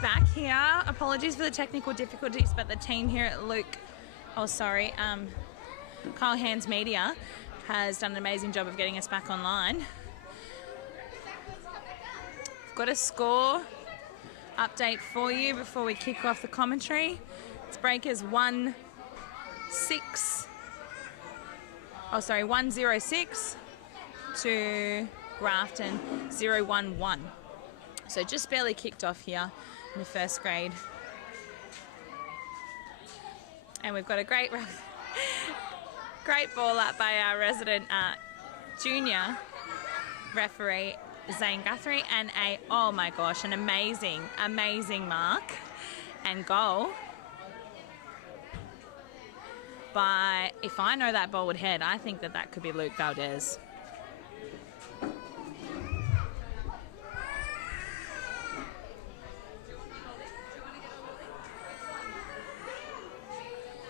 back here. Apologies for the technical difficulties, but the team here at Kyle Hands Media has done an amazing job of getting us back online. I've got a score update for you before we kick off the commentary. It's Breakers 106 to Grafton 0-1-1. So just barely kicked off here in the first grade. And we've got a great ball up by our resident junior referee, Zane Guthrie, and an amazing mark and goal by, if I know that ball would head, I think that could be Luke Valdez.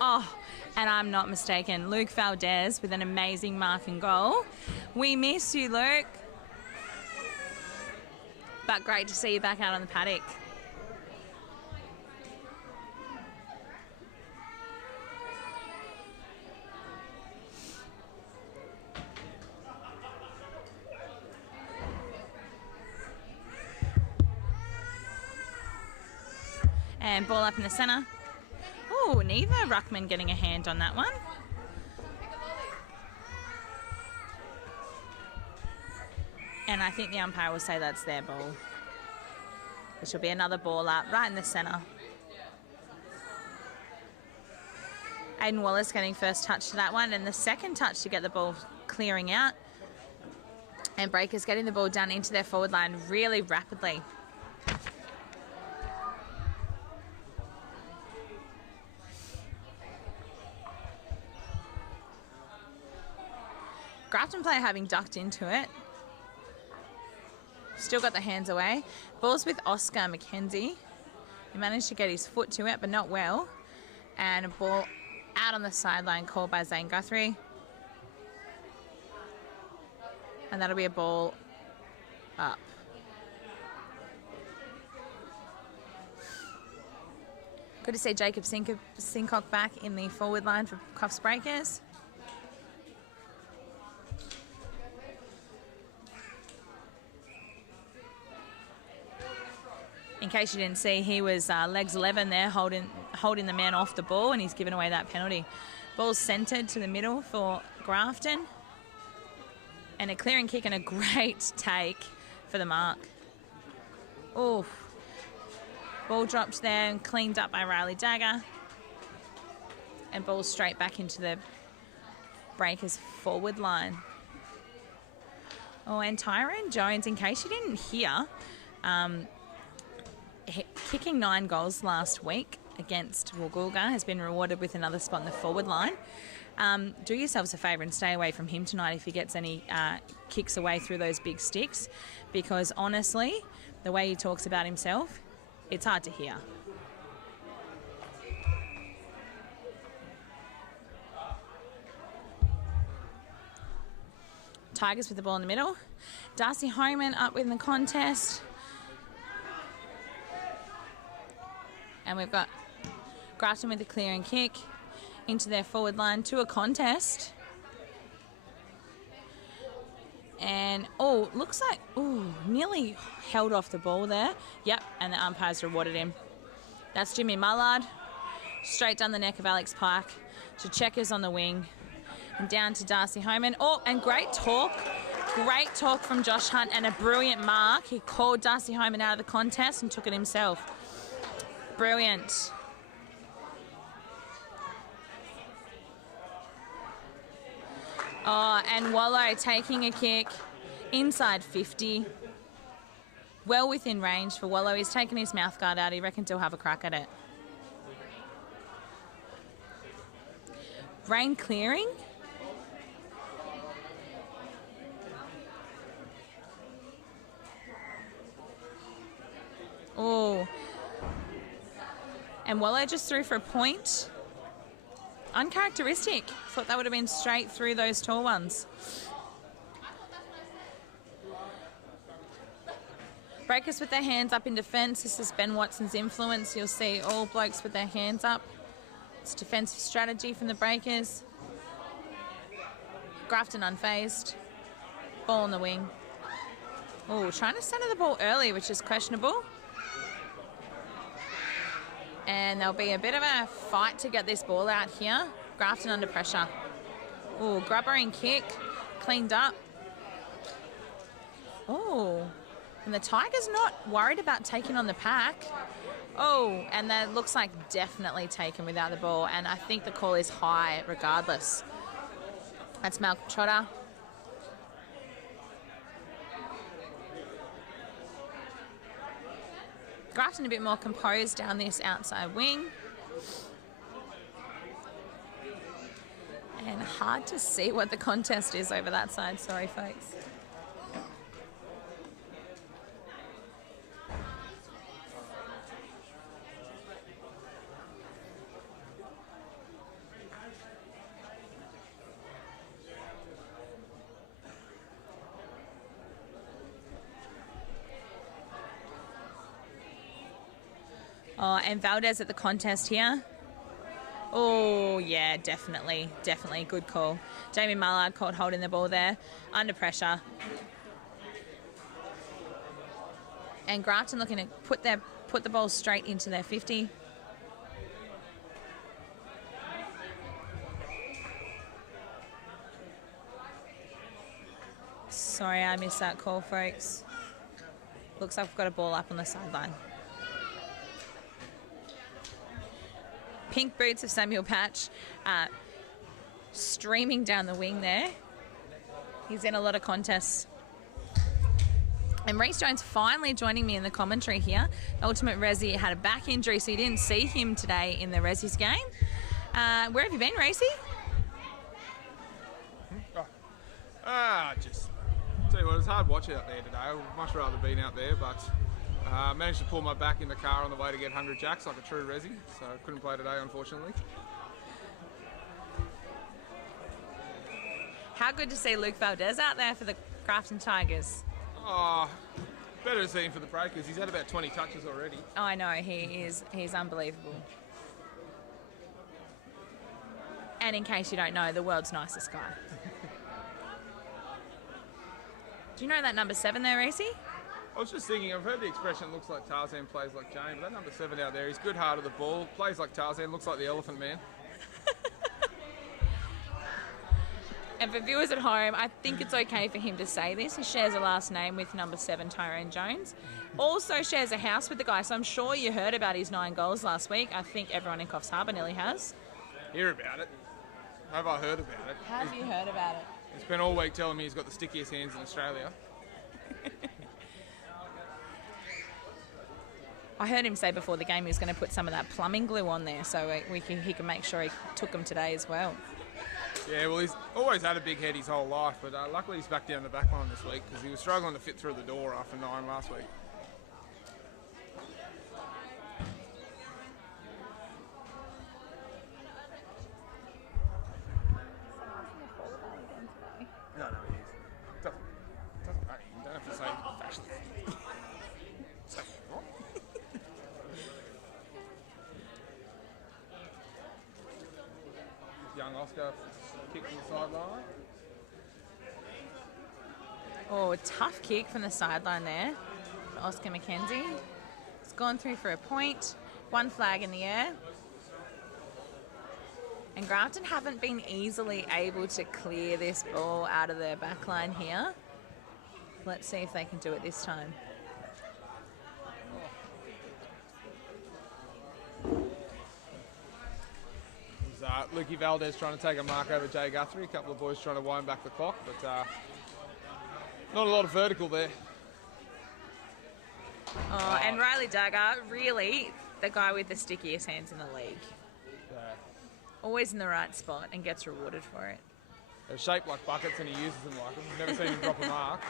Oh, and I'm not mistaken. Luke Valdez with an amazing mark and goal. We miss you, Luke. But great to see you back out on the paddock. And ball up in the centre. Oh, neither ruckman getting a hand on that one. And I think the umpire will say that's their ball. Which will be another ball up right in the centre. Aiden Wallace getting first touch to that one, and the second touch to get the ball clearing out. And Breakers getting the ball down into their forward line really rapidly. Grafton player having ducked into it. Still got the hands away. Ball's with Oscar McKenzie. He managed to get his foot to it, but not well. And a ball out on the sideline called by Zane Guthrie. And that'll be a ball up. Good to see Jacob Sincock back in the forward line for Coffs Breakers. In case you didn't see, he was legs 11 there, holding the man off the ball, and he's given away that penalty. Ball's centred to the middle for Grafton. And a clearing kick and a great take for the mark. Oh, ball dropped there and cleaned up by Riley Dagger. And ball straight back into the Breakers forward line. Oh, and Tyrone Jones, in case you didn't hear, kicking 9 goals last week against Woolgoolga, has been rewarded with another spot in the forward line. Do yourselves a favour and stay away from him tonight if he gets any kicks away through those big sticks, because honestly, the way he talks about himself, it's hard to hear. Tigers with the ball in the middle. Darcy Homan up in the contest. And we've got Grafton with a clearing kick into their forward line to a contest. And, looks like, nearly held off the ball there. Yep, and the umpire's rewarded him. That's Jimmy Mullard. Straight down the neck of Alex Pike to Checkers on the wing. And down to Darcy Homan. Oh, and great talk from Josh Hunt, and a brilliant mark. He called Darcy Homan out of the contest and took it himself. Brilliant. Oh, and Wallow taking a kick inside 50. Well within range for Wallow. He's taken his mouthguard out. He reckons he'll have a crack at it. Rain clearing. Oh. And Wallow just threw for a point. Uncharacteristic. Thought that would have been straight through those tall ones. Breakers with their hands up in defence. This is Ben Watson's influence. You'll see all blokes with their hands up. It's defensive strategy from the Breakers. Grafton unfazed. Ball on the wing. Oh, trying to centre the ball early, which is questionable. And there'll be a bit of a fight to get this ball out here. Grafton under pressure. Oh, grubber and kick. Cleaned up. Oh, and the Tigers not worried about taking on the pack. Oh, and that looks like definitely taken without the ball. And I think the call is high regardless. That's Malcolm Trotter. Grafton a bit more composed down this outside wing. And hard to see what the contest is over that side. Sorry, folks. Oh, and Valdez at the contest here. Oh, yeah, definitely. Good call. Jamie Mullard caught holding the ball there. Under pressure. And Grafton looking to put the ball straight into their 50. Sorry, I missed that call, folks. Looks like we've got a ball up on the sideline. Pink boots of Samuel Patch streaming down the wing there. He's in a lot of contests. And Reece Jones finally joining me in the commentary here. Ultimate Resi had a back injury, so you didn't see him today in the Resi's game. Where have you been, Reece? Just tell you what, it was hard watching out there today. I would much rather been out there, but managed to pull my back in the car on the way to get Hungry Jacks like a true Resi, so I couldn't play today, unfortunately. How good to see Luke Valdez out there for the Grafton Tigers. Oh, better to see him for the Breakers. He's had about 20 touches already. Oh, I know, he's unbelievable. And in case you don't know, the world's nicest guy. Do you know that number 7 there, Reece? I was just thinking, I've heard the expression looks like Tarzan, plays like Jane, but that number 7 out there, he's good heart of the ball, plays like Tarzan, looks like the Elephant Man. And for viewers at home, I think it's okay for him to say this. He shares a last name with number 7, Tyrone Jones. Also shares a house with the guy, so I'm sure you heard about his 9 goals last week. I think everyone in Coffs Harbour nearly has. Hear about it. Have I heard about it? Have you heard about it? He's been all week telling me he's got the stickiest hands in Australia. I heard him say before the game he was going to put some of that plumbing glue on there so he can make sure he took them today as well. Yeah, well, he's always had a big head his whole life, but luckily he's back down the back line this week because he was struggling to fit through the door after 9 last week. No, he is. Doesn't matter. You don't have to say fashion. Say what? Young Oscar kick from the sideline. Oh, a tough kick from the sideline there for Oscar McKenzie. It's gone through for a point. 1 flag in the air. And Grafton haven't been easily able to clear this ball out of their back line here. Let's see if they can do it this time. Lukey Valdez trying to take a mark over Jay Guthrie. A couple of boys trying to wind back the clock, but not a lot of vertical there. Oh, and Riley Duggar, really the guy with the stickiest hands in the league. Yeah. Always in the right spot and gets rewarded for it. They're shaped like buckets and he uses them like them. I've never seen him drop a mark.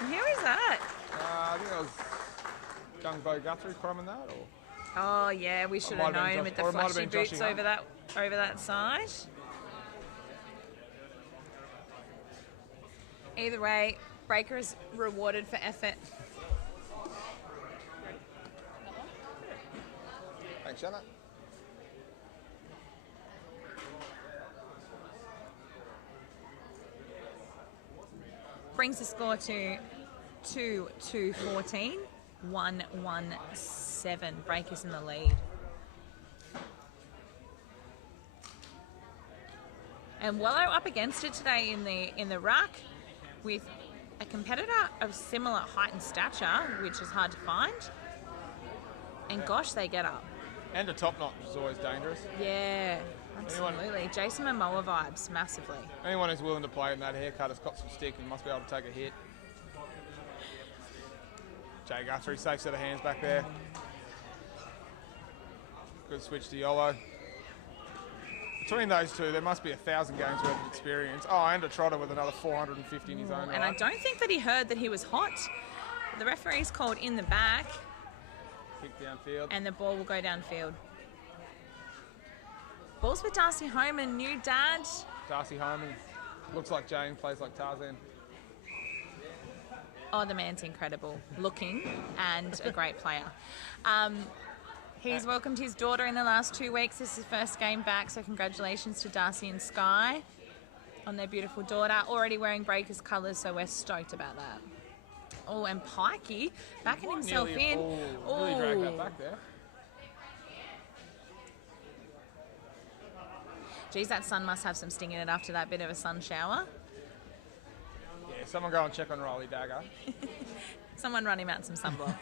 And who is that? I think that was young Bo Guthrie crumbing that, or... Oh yeah, we should have known him with the flashy boots over that side. Either way, Breaker is rewarded for effort. Thanks, Shanna. Brings the score to 2-2-14, 1-1-7. Breakers in the lead. And Wello up against it today in the ruck with a competitor of similar height and stature, which is hard to find. And gosh, they get up. And a top knot is always dangerous. Yeah, absolutely. Jason Momoa vibes massively. Anyone who's willing to play in that haircut has got some stick and must be able to take a hit. Jay Guthrie, safe set of hands back there. Good switch to Yolo. Between those two, there must be 1,000 games worth of experience. Oh, and a trotter with another 450 in his own right. And I don't think that he heard that he was hot. The referee's called in the back. Kick downfield. And the ball will go downfield. Ball's with Darcy Homan, new dad. Darcy Homan. Looks like Jane, plays like Tarzan. Oh, the man's incredible looking and a great player. He's welcomed his daughter in the last 2 weeks. This is his first game back, so congratulations to Darcy and Sky on their beautiful daughter. Already wearing Breakers colours, so we're stoked about that. Oh, and Pikey backing himself in. Really dragged that back there. Geez, that sun must have some sting in it after that bit of a sun shower. Yeah, someone go and check on Riley Dagger. Someone run him out some sunblock.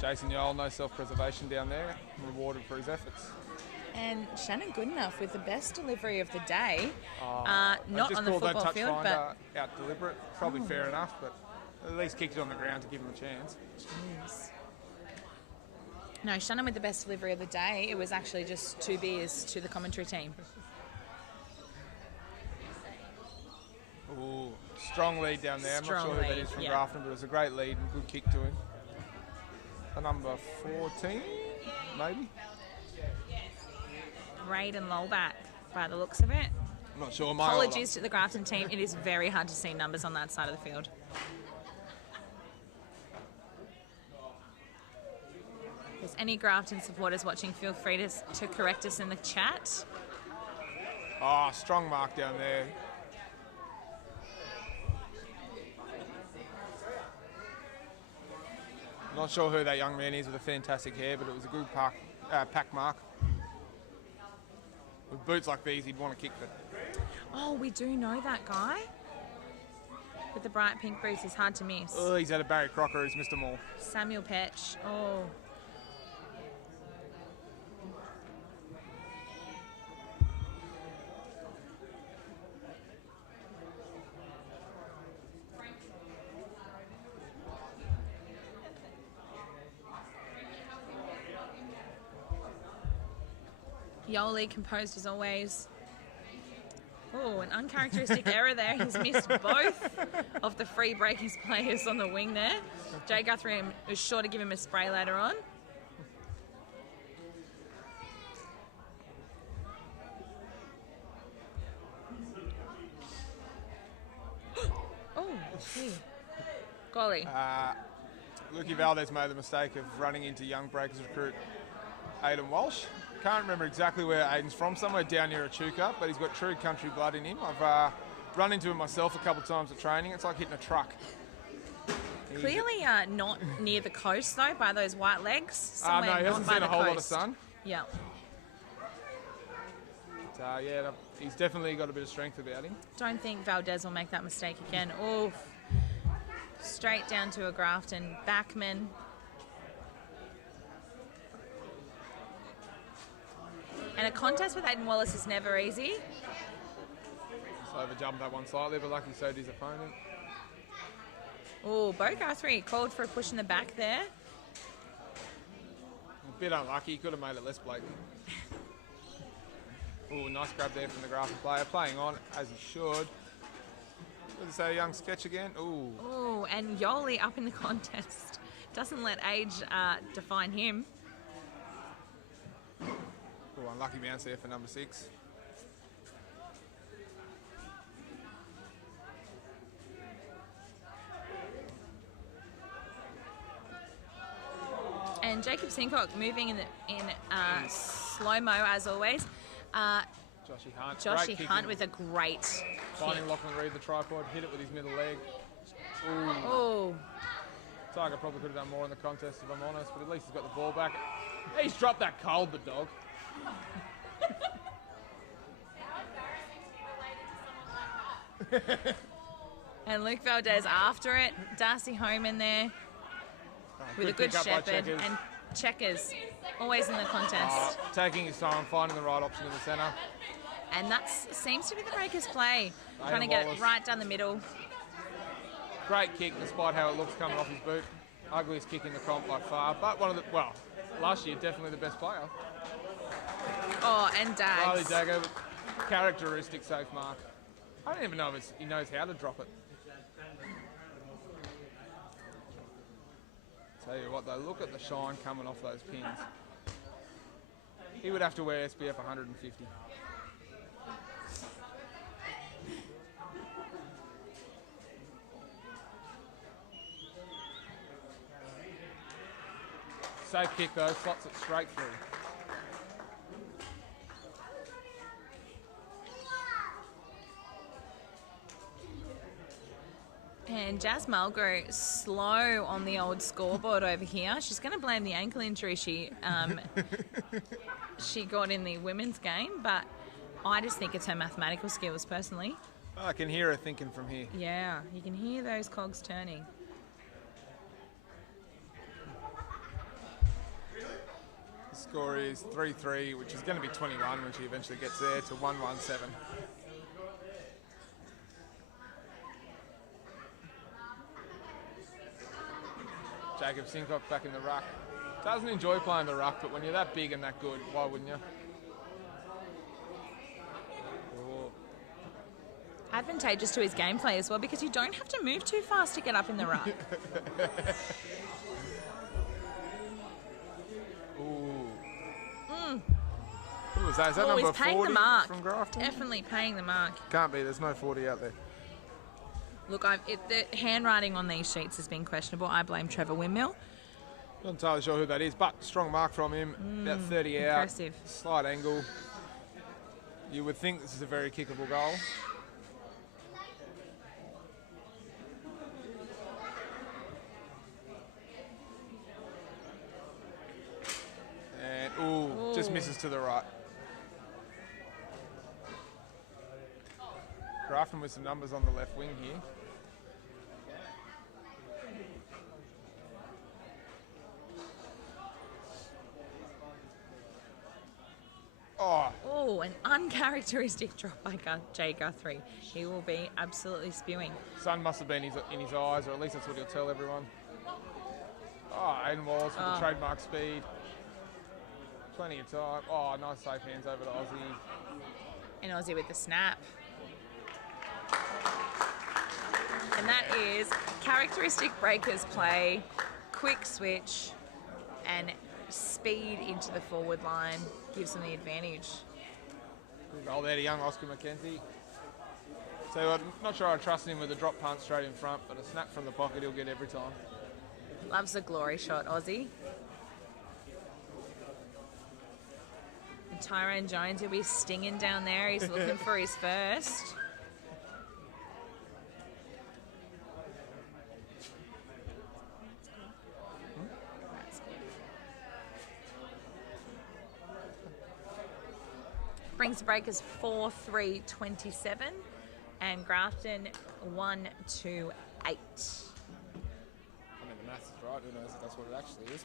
Jason Yole, no self-preservation down there, rewarded for his efforts. And Shannon Goodenough with the best delivery of the day. Not on the football football field, but out deliberate. Probably fair enough, but at least kicked it on the ground to give him a chance. Jeez. No, Shannon with the best delivery of the day. It was actually just 2 beers to the commentary team. Ooh, strong lead down there. I'm not sure who that is from Grafton, but it was a great lead and good kick to him. A number 14, maybe? Braden Lolback, by the looks of it. I'm not sure. Apologies to the Grafton team. It is very hard to see numbers on that side of the field. If there's any Grafton supporters watching, feel free to correct us in the chat. Oh, strong mark down there. Not sure who that young man is with the fantastic hair, but it was a good pack mark. With boots like these, he'd want to kick them. Oh, we do know that guy. With the bright pink boots, he's hard to miss. Oh, he's had a Barry Crocker who's missed them all. Samuel Petch. Oh. Yoli composed as always. Oh, an uncharacteristic error there. He's missed both of the free Breakers players on the wing there. Jay Guthrie was sure to give him a spray later on. Oh, gee. Golly. Lukey Valdez made the mistake of running into young Breakers recruit Aidan Walsh. Can't remember exactly where Aidan's from, somewhere down near Echuca, but he's got true country blood in him. I've run into him myself a couple of times at training. It's like hitting a truck. Clearly not near the coast, though, by those white legs. No, he hasn't seen a whole lot of sun. Yeah. But, yeah, he's definitely got a bit of strength about him. Don't think Valdez will make that mistake again. Oof. Straight down to a Grafton backman. And a contest with Aidan Wallace is never easy. Just overjumped that one slightly, but lucky so did his opponent. Oh, Bo Guthrie called for a push in the back there. A bit unlucky, could have made it less blatant. Oh, nice grab there from the Grafton player, playing on as he should. Good to say, a young sketch again. Ooh. Oh, and Yoli up in the contest. Doesn't let age define him. Lucky bounce there for number 6. And Jacob Sincock moving in slow-mo as always. Joshy Hunt. Joshy Hunt with a great finding kick. Lachlan Reid the tripod, hit it with his middle leg. Oh, Tiger probably could have done more in the contest if I'm honest, but at least he's got the ball back. He's dropped that cold, the dog. and Luke Valdez after it. Darcy home in there with a good pick up by shepherd Checkers. and Checkers always in the contest. Taking his time, finding the right option in the centre. And that seems to be the Breakers' play. Aidan Trying to get Wallace. it right down the middle. Great kick despite how it looks coming off his boot. Ugliest kick in the comp by far, but last year definitely the best player. Oh, and Riley Dags. Dagger, characteristic safe mark. I don't even know if he knows how to drop it. Tell you what though, look at the shine coming off those pins. He would have to wear SPF 150. Safe kick though, slots it straight through. And Jazz Mulgrew slow on the old scoreboard over here. She's going to blame the ankle injury she got in the women's game, but I just think it's her mathematical skills personally. I can hear her thinking from here. Yeah, you can hear those cogs turning. The score is 3-3, which is going to be 21 when she eventually gets there, to 1-1-7. Jacob Sincock back in the ruck. Doesn't enjoy playing the ruck, but when you're that big and that good, why wouldn't you? Oh. Advantageous to his gameplay as well because you don't have to move too fast to get up in the ruck. Who was that? Is that Oh, number he's paying 40 the mark. from Grafton? Definitely paying the mark. Can't be, there's no 40 out there. Look, the handwriting on these sheets has been questionable. I blame Trevor Windmill. Not entirely sure who that is, but strong mark from him. About 30 out. Impressive. Slight angle. You would think this is a very kickable goal. And, just misses to the right. Grafton with some numbers on the left wing here. Oh, an uncharacteristic drop by Jay Guthrie. He will be absolutely spewing. Sun must have been in his eyes, or at least that's what he'll tell everyone. Aidan Wallace with the trademark speed. Plenty of time. Nice safe hands over to Aussie. And Aussie with the snap. And that is characteristic Breakers play, quick switch, and speed into the forward line gives them the advantage. Good goal there to young Oscar McKenzie. So I'm not sure I trust him with a drop punt straight in front, but a snap from the pocket he'll get every time. Loves a glory shot, Aussie. And Tyrone Jones will be stinging down there. He's looking for his first. Brings the Breakers 4-3-27 and Grafton 1-2-8. I mean, the maths is right. Who knows if that's what it actually is.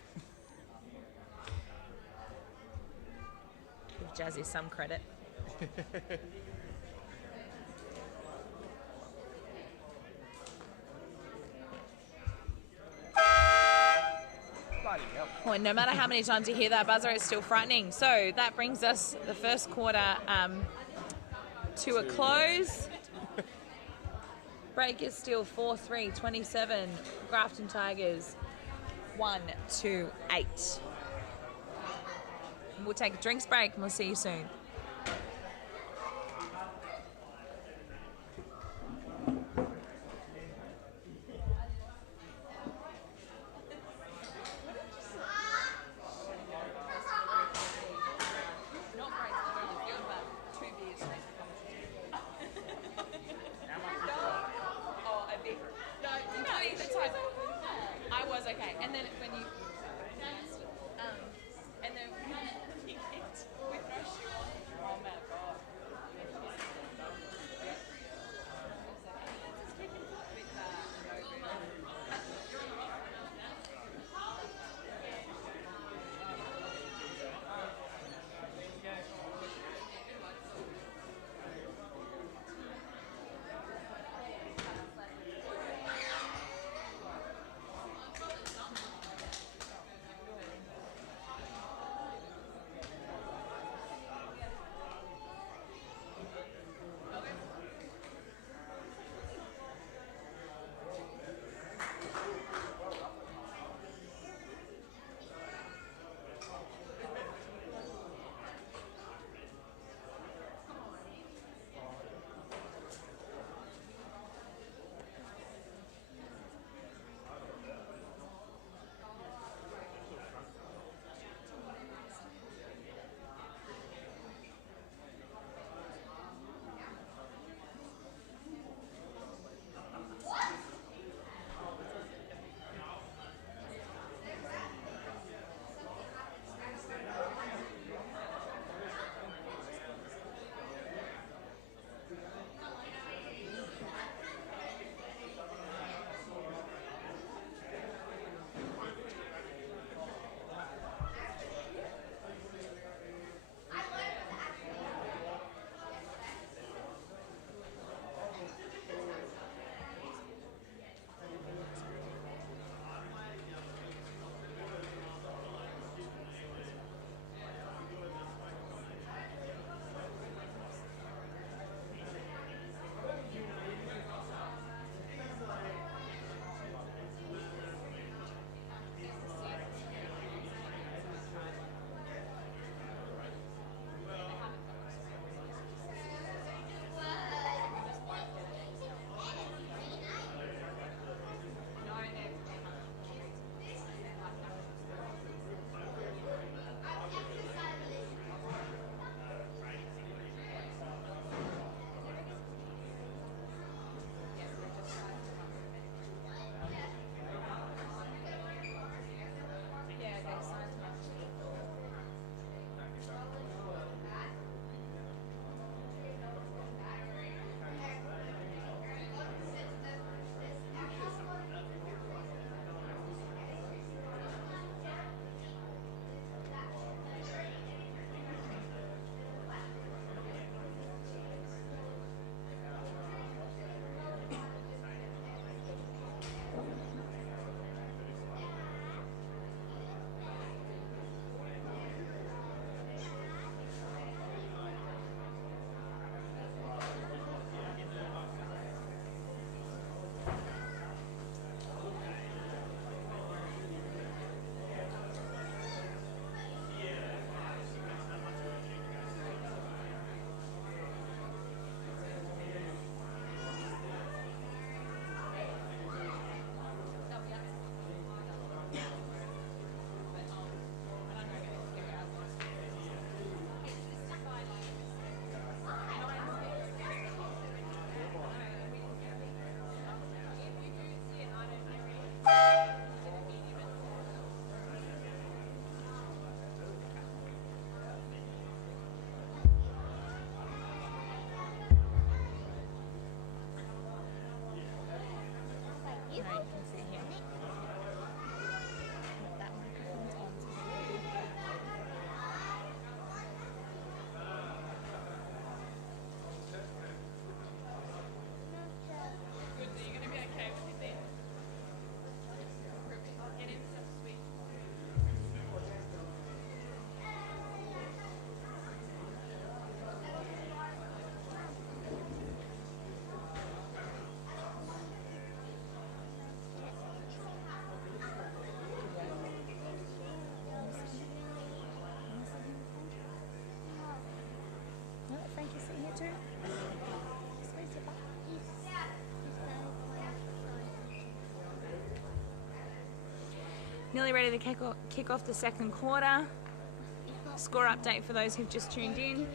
Give Jazzy some credit. Bloody hell. Well, no matter how many times you hear that buzzer, it's still frightening. So that brings us the first quarter to a close. Breakers still 4-3-27. Grafton Tigers 1-2-8. we'll take a drinks break and we'll see you soon. Okay, and then when you and then with no shoe on. Nearly ready to kick off the second quarter. Score update for those who've just tuned in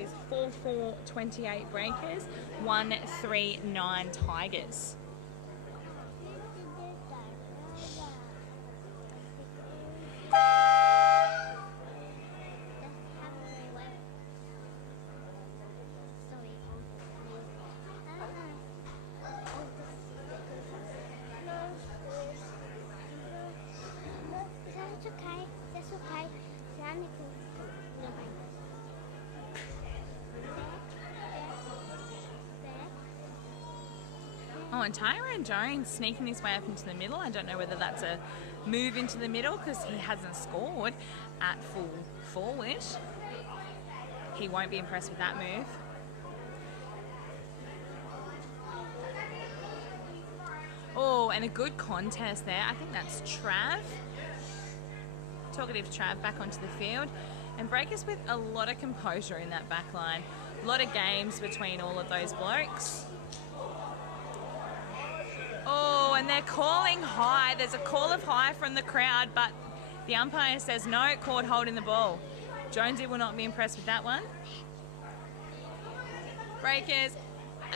is 4-4-28 Breakers, 1-3-9 Tigers. Oh, and Tyrone Jones sneaking his way up into the middle. I don't know whether that's a move into the middle because he hasn't scored at full forward. He won't be impressed with that move. Oh, and a good contest there. I think that's Trav. Talkative Trav back onto the field. And Breakers with a lot of composure in that back line. A lot of games between all of those blokes. Oh, and they're calling high. There's a call of high from the crowd, but the umpire says no, caught holding the ball. Jonesy will not be impressed with that one. Breakers,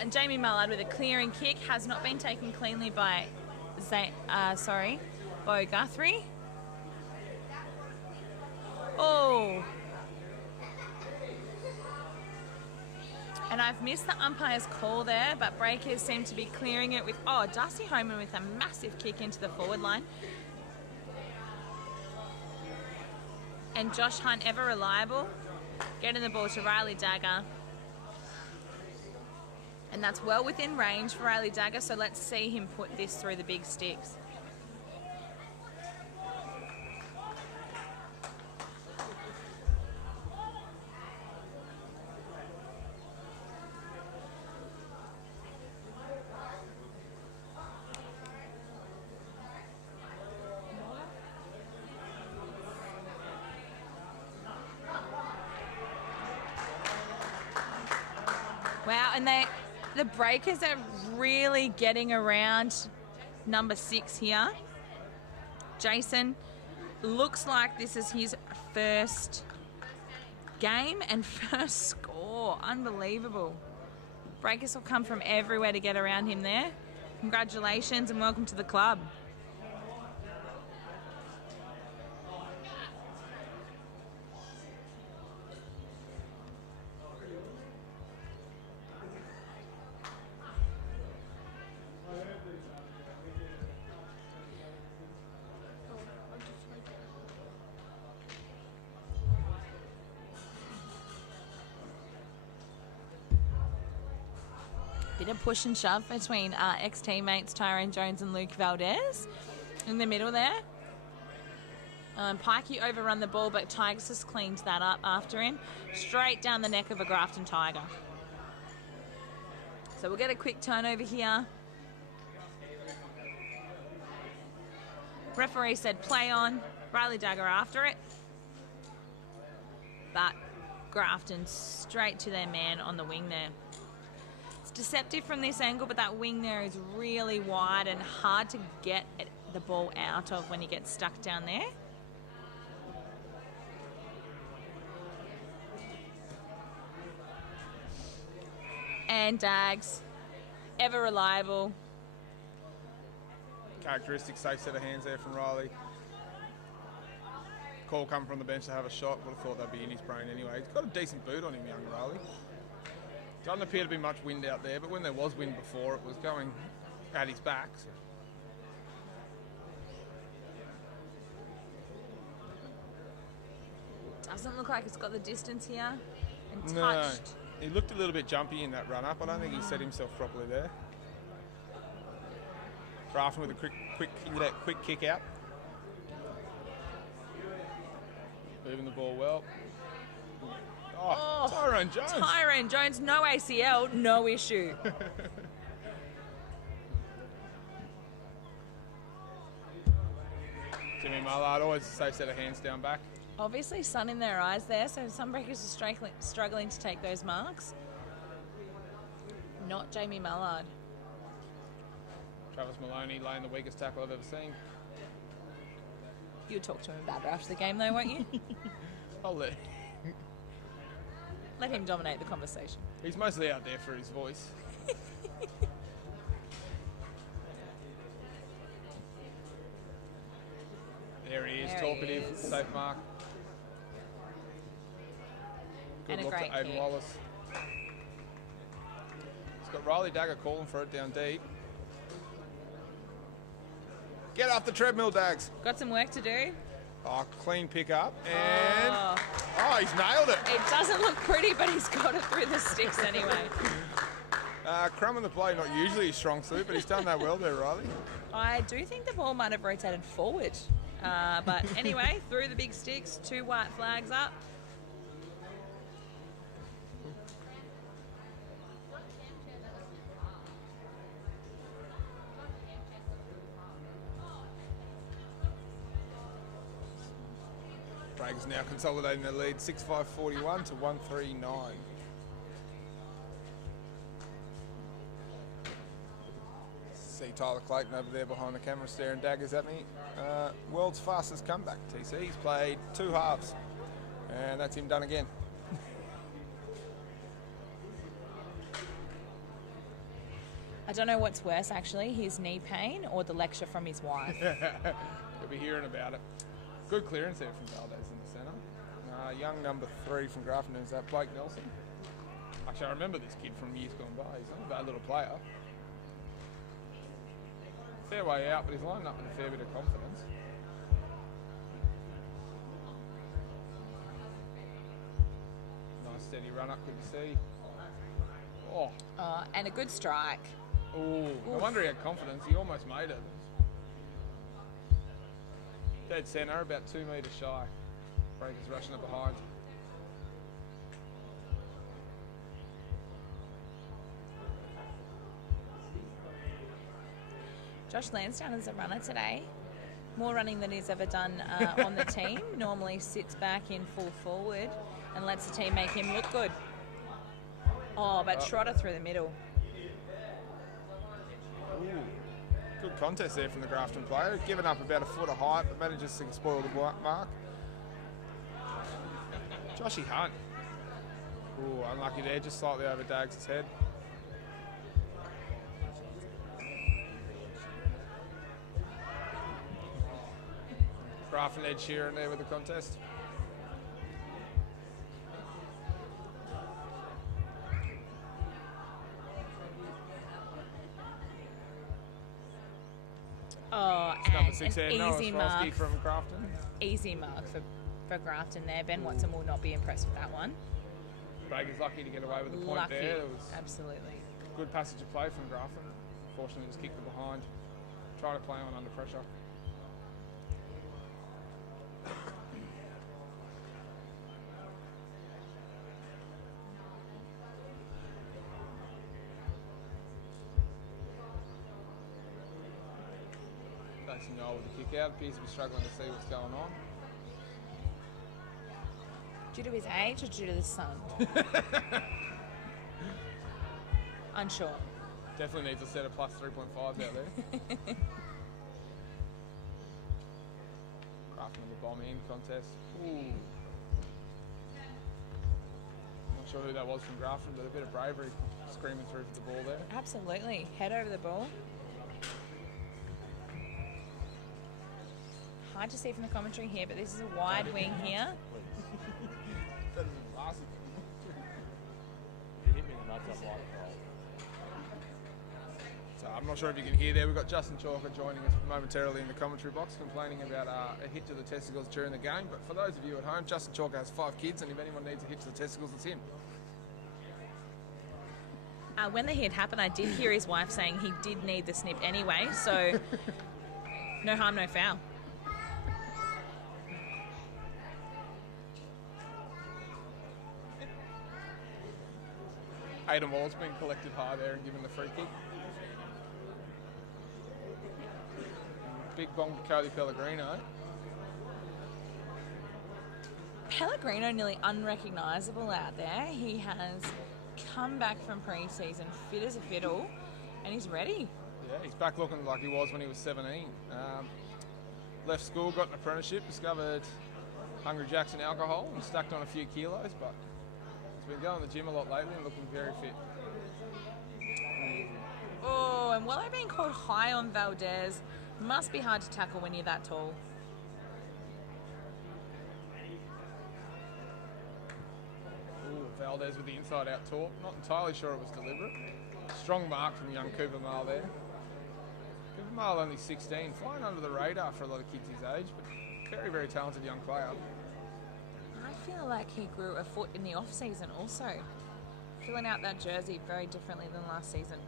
and Jamie Mallard with a clearing kick has not been taken cleanly by Bo Guthrie. Oh. And I've missed the umpire's call there, but Breakers seem to be clearing it with, Dusty Homan with a massive kick into the forward line. And Josh Hunt, ever reliable, getting the ball to Riley Dagger. And that's well within range for Riley Dagger, so let's see him put this through the big sticks. Wow, and the Breakers are really getting around number 6 here. Jason, looks like this is his first game and first score. Unbelievable. Breakers will come from everywhere to get around him there. Congratulations and welcome to the club. Bit of push and shove between ex-teammates Tyrone Jones and Luke Valdez in the middle there. Pikey overrun the ball, but Tigers has cleaned that up after him. Straight down the neck of a Grafton Tiger. So we'll get a quick turnover here. Referee said play on. Riley Dagger after it. But Grafton straight to their man on the wing there. Deceptive from this angle, but that wing there is really wide and hard to get the ball out of when you get stuck down there. And Dags, ever reliable. Characteristic safe set of hands there from Riley. Call come from the bench to have a shot. Would have thought that'd be in his brain anyway. He's got a decent boot on him, young Riley. Doesn't appear to be much wind out there, but when there was wind before, it was going at his back. So. Doesn't look like it's got the distance here. And touched. No, he looked a little bit jumpy in that run-up. I don't think he set himself properly there. Grafton with a quick kick out. Moving the ball well. Oh, Tyrone Jones. Tyrone Jones, no ACL, no issue. Jimmy Mallard, always a safe set of hands down back. Obviously sun in their eyes there, so some Breakers are struggling to take those marks. Not Jamie Mallard. Travis Maloney laying the weakest tackle I've ever seen. You'll talk to him about it after the game, though, won't you? I'll let. Let him dominate the conversation. He's mostly out there for his voice. There he is, There he talkative, is. safe mark. Good And a look great to Aidan kick. Wallace. He's got Riley Dagger calling for it down deep. Get off the treadmill, Dags. Got some work to do. Oh, clean pick up. And Oh, he's nailed it. it doesn't look pretty, but he's got it through the sticks anyway. Crumb in the play, not usually his strong suit, but he's done that well there, Riley. I do think the ball might have rotated forward. But anyway, through the big sticks, 2 white flags up. Breakers now consolidating their lead, 6-5-41 to 1-3-9. See Tyler Clayton over there behind the camera staring daggers at me. World's fastest comeback, TC. He's played 2 halves, and that's him done again. I don't know what's worse, actually, his knee pain or the lecture from his wife. You'll be hearing about it. Good clearance there from Valdez in the centre. Young number 3 from Grafton is that Blake Nelson. Actually, I remember this kid from years gone by. He's not a bad little player. Fair way out, but he's lined up with a fair bit of confidence. Nice steady run up, good to see. Oh, And a good strike. no wonder he had confidence. He almost made it. Dead centre, about 2 metres shy. Breakers rushing it behind. Josh Lansdowne is a runner today. More running than he's ever done on the team. Normally sits back in full forward and lets the team make him look good. Oh, but Trotter through the middle. Good contest there from the Grafton player. Given up about a foot of height, but manages to spoil the mark. Joshy Hunt. Unlucky there, just slightly over Dags' head. Grafton Ed Sheeran there with the contest. Oh, Number and 6 an there, Noah easy Swarovski mark. from Grafton. Easy mark for Grafton there. Ben Watson will not be impressed with that one. Breakers lucky to get away with the point Lucky, there. It was absolutely. good passage of play from Grafton. Fortunately, just kicked it behind. Try to play on under pressure. Facing Noel with the kick out. Appears to be struggling to see what's going on. Due to his age or due to the sun? Unsure. Definitely needs a set of plus 3.5s out there. Grafton with the bomb in contest. Ooh. Not sure who that was from Grafton, but a bit of bravery screaming through for the ball there. Absolutely. Head over the ball. Hard to see from the commentary here, but this is a wide wing here. Better than last. You hit me in the nuts up wide. So I'm not sure if you can hear there. We've got Justin Chalker joining us momentarily in the commentary box, complaining about a hit to the testicles during the game. But for those of you at home, Justin Chalker has 5 kids, and if anyone needs a hit to the testicles, it's him. When the hit happened, I did hear his wife saying he did need the snip anyway, so no harm, no foul. Aidan Wall's been collected high there and given the free kick. Big bong to Cody Pellegrino. Pellegrino nearly unrecognisable out there. He has come back from pre-season fit as a fiddle, and he's ready. Yeah, he's back looking like he was when he was 17. left school, got an apprenticeship, discovered Hungry Jackson alcohol and stacked on a few kilos, but he's been going to the gym a lot lately and looking very fit. Oh, and while I've been called high on Valdez, must be hard to tackle when you're that tall. Ooh, Valdez with the inside out talk. Not entirely sure it was deliberate. Strong mark from young Cooper Marl there. Cooper Marl only 16, flying under the radar for a lot of kids his age, but very, very talented young player. I feel like he grew a foot in the off-season also. Filling out that jersey very differently than last season.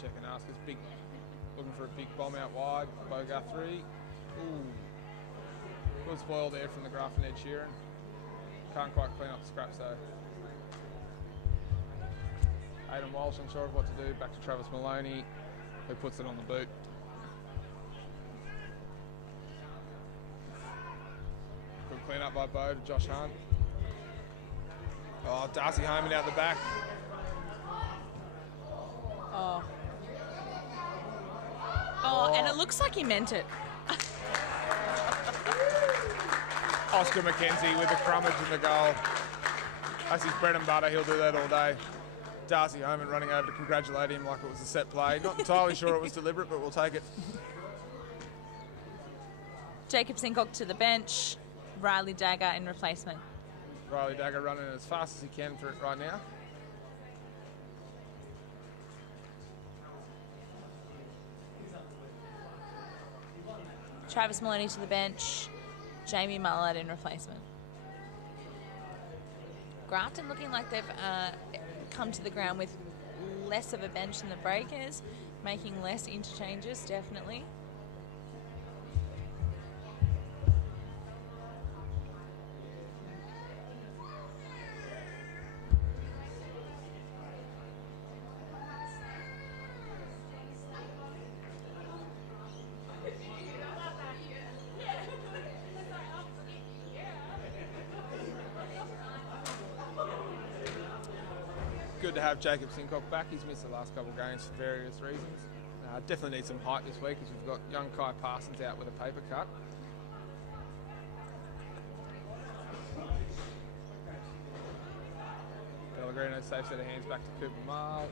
Check and ask us, big, looking for a big bomb out wide. Bo Guthrie. Ooh. Good spoil there from the Grafton Ed Sheeran. Can't quite clean up the scraps though. Aidan Walsh unsure of what to do. Back to Travis Maloney, who puts it on the boot. Good clean up by Bo to Josh Hunt. Oh, Darcy Homan out the back. Oh. Oh, and it looks like he meant it. Oscar McKenzie with the crummage in the goal. That's his bread and butter. He'll do that all day. Darcy Homan running over to congratulate him like it was a set play. Not entirely sure it was deliberate, but we'll take it. Jacob Sincock to the bench. Riley Dagger in replacement. Riley Dagger running as fast as he can for it right now. Travis Maloney to the bench. Jamie Mullard in replacement. Grafton looking like they've come to the ground with less of a bench than the Breakers, making less interchanges, definitely. Good to have Jacob Sincock back. He's missed the last couple of games for various reasons. Definitely need some height this week as we've got young Kai Parsons out with a paper cut. Pellegrino safe set of hands back to Cooper Marl.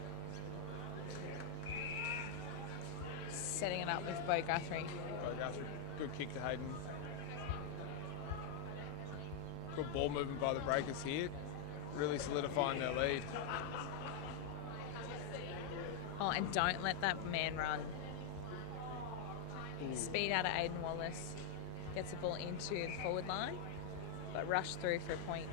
Setting it up with Bo Guthrie. Bo Guthrie, good kick to Hayden. Good ball movement by the Breakers here. Really solidifying their lead. Oh, and don't let that man run. Ooh. Speed out of Aidan Wallace. Gets the ball into the forward line, but rush through for a point.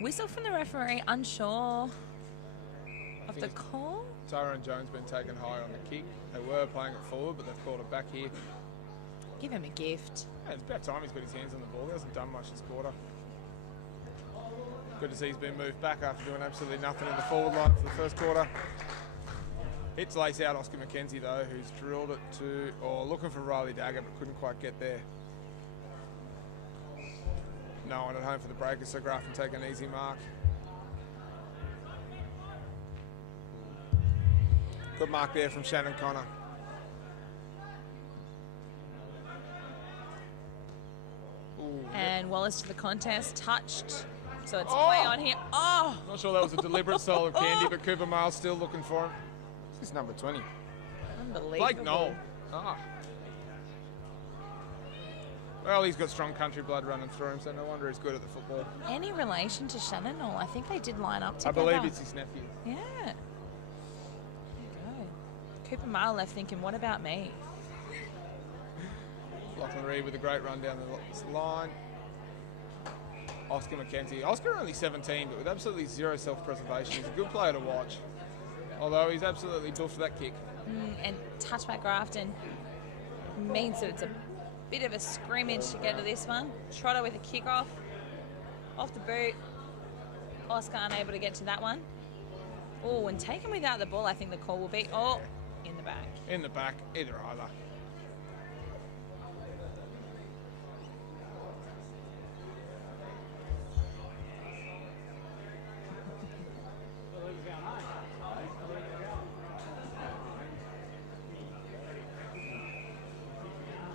Whistle from the referee, unsure of the call. Tyrone Jones been taken high on the kick. They were playing it forward, but they've called it back here. Give him a gift. Yeah, it's about time he's got his hands on the ball. He hasn't done much this quarter. Good to see he's been moved back after doing absolutely nothing in the forward line for the first quarter. Hits lace out Oscar McKenzie though, who's drilled it to, or looking for Riley Dagger, but couldn't quite get there. No one at home for the Breakers, so Grafton take an easy mark. Good mark there from Shannon Connor. Ooh, and Wallace to the contest, touched. So it's play on here. Oh! Not sure that was a deliberate soul of candy, but Cooper Marl's still looking for him. This is number 20. Unbelievable. Blake Knoll. Ah. Well, he's got strong country blood running through him, so no wonder he's good at the football. Any relation to Shannon Knoll? I think they did line up together. I believe it's his nephew. Yeah. There you go. Cooper Marl left thinking, what about me? Lachlan Reed with a great run down the line. Oscar McKenzie. Oscar only 17, but with absolutely zero self-preservation. He's a good player to watch. Although he's absolutely built for that kick. And touchback Grafton means that it's a bit of a scrimmage to get to this one. Trotter with a kick off the boot. Oscar unable to get to that one. Oh, and taken without the ball, I think the call will be, oh, in the back. In the back, either.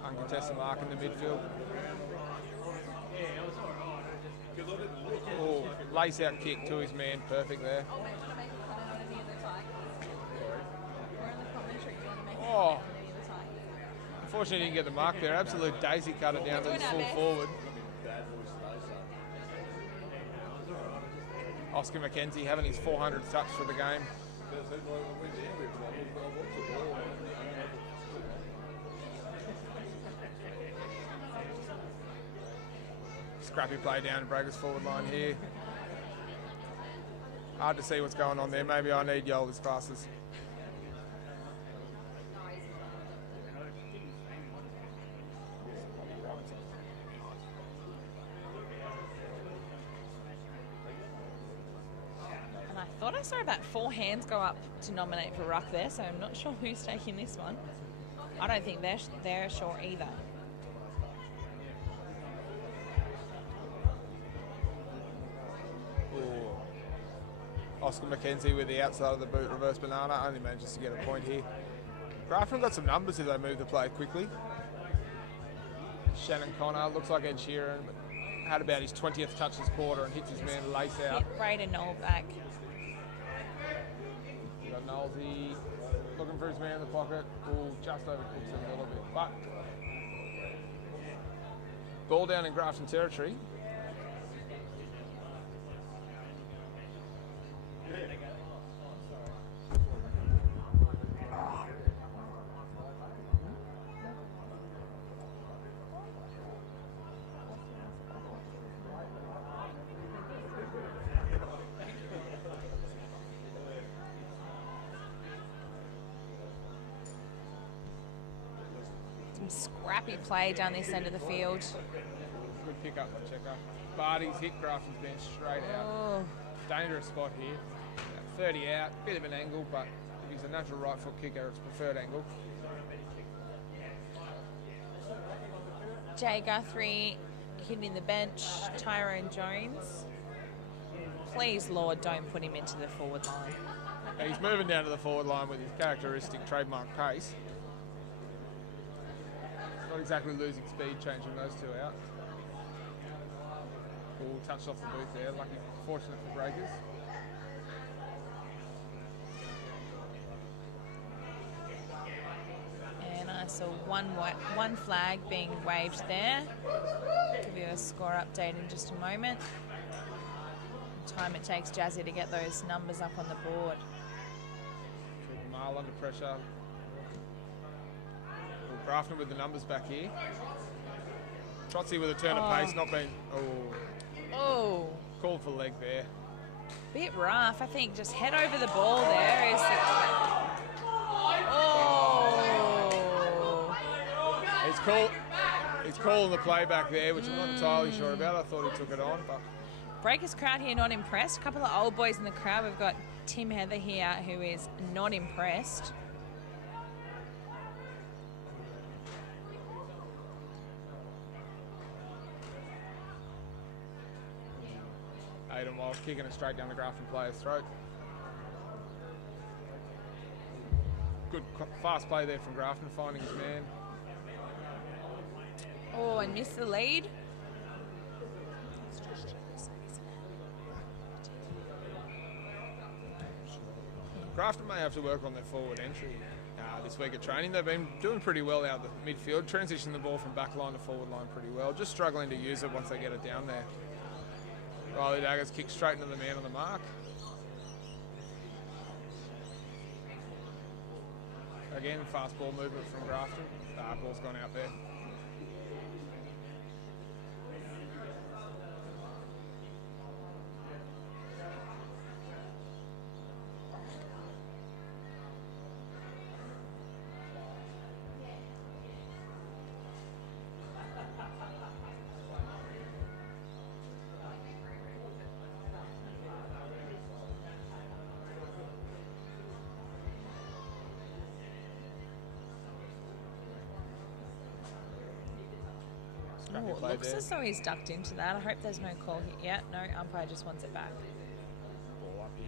Uncontested mark in the midfield. Oh, lace out kick to his man, perfect there. Oh, unfortunately he didn't get the mark there. Absolute daisy cutter down to his full forward. Oscar McKenzie having his 400th touch for the game. Scrappy play down Breakers forward line here. Hard to see what's going on there. Maybe I need Yola's classes. And I thought I saw about 4 hands go up to nominate for ruck there, so I'm not sure who's taking this one. I don't think they're sure either. Oscar McKenzie with the outside of the boot reverse banana, only manages to get a point here. Grafton got some numbers if they move the play quickly. Shannon Connor looks like Ed Sheeran, but had about his 20th touch this quarter and hits his man lace out. Hit Braden Knoll back. You got Knowlesy looking for his man in the pocket. Ooh, just overcooks him a little bit. But ball down in Grafton territory. Scrappy play down this end of the field. Good pick up by Checker. Barty's hit Grafton's bench straight out. Oh. Dangerous spot here. 30 out, bit of an angle, but if he's a natural right foot kicker, it's preferred angle. Jay Guthrie hitting the bench. Tyrone Jones. Please, Lord, don't put him into the forward line. Now he's moving down to the forward line with his characteristic trademark pace. Not exactly losing speed, changing those two out. Ball touched off the boot there. Lucky, fortunate for Breakers. And I saw one flag being waved there. Give you a score update in just a moment. The time it takes Jazzy to get those numbers up on the board. Marl under pressure. Grafton with the numbers back here. Trotsy with a turn of pace, not been. Oh. Called for leg there. Bit rough, I think. Just head over the ball there. He's calling the play back there, which I'm not entirely sure about. I thought he took it on, but. Breakers crowd here not impressed. A couple of old boys in the crowd. We've got Tim Heather here who is not impressed. Aiden Walsh kicking it straight down the Grafton player's throat. Good fast play there from Grafton, finding his man. Oh, and missed the lead. Grafton may have to work on their forward entry this week of training. They've been doing pretty well out the midfield, transitioning the ball from back line to forward line pretty well. Just struggling to use it once they get it down there. Riley Daggers kick straight into the man on the mark. Again, fast ball movement from Grafton. Ball's gone out there. scrappy Ooh, play looks there. as though he's ducked into that. I hope there's no call here. Yeah, no, umpire just wants it back. Ball up here.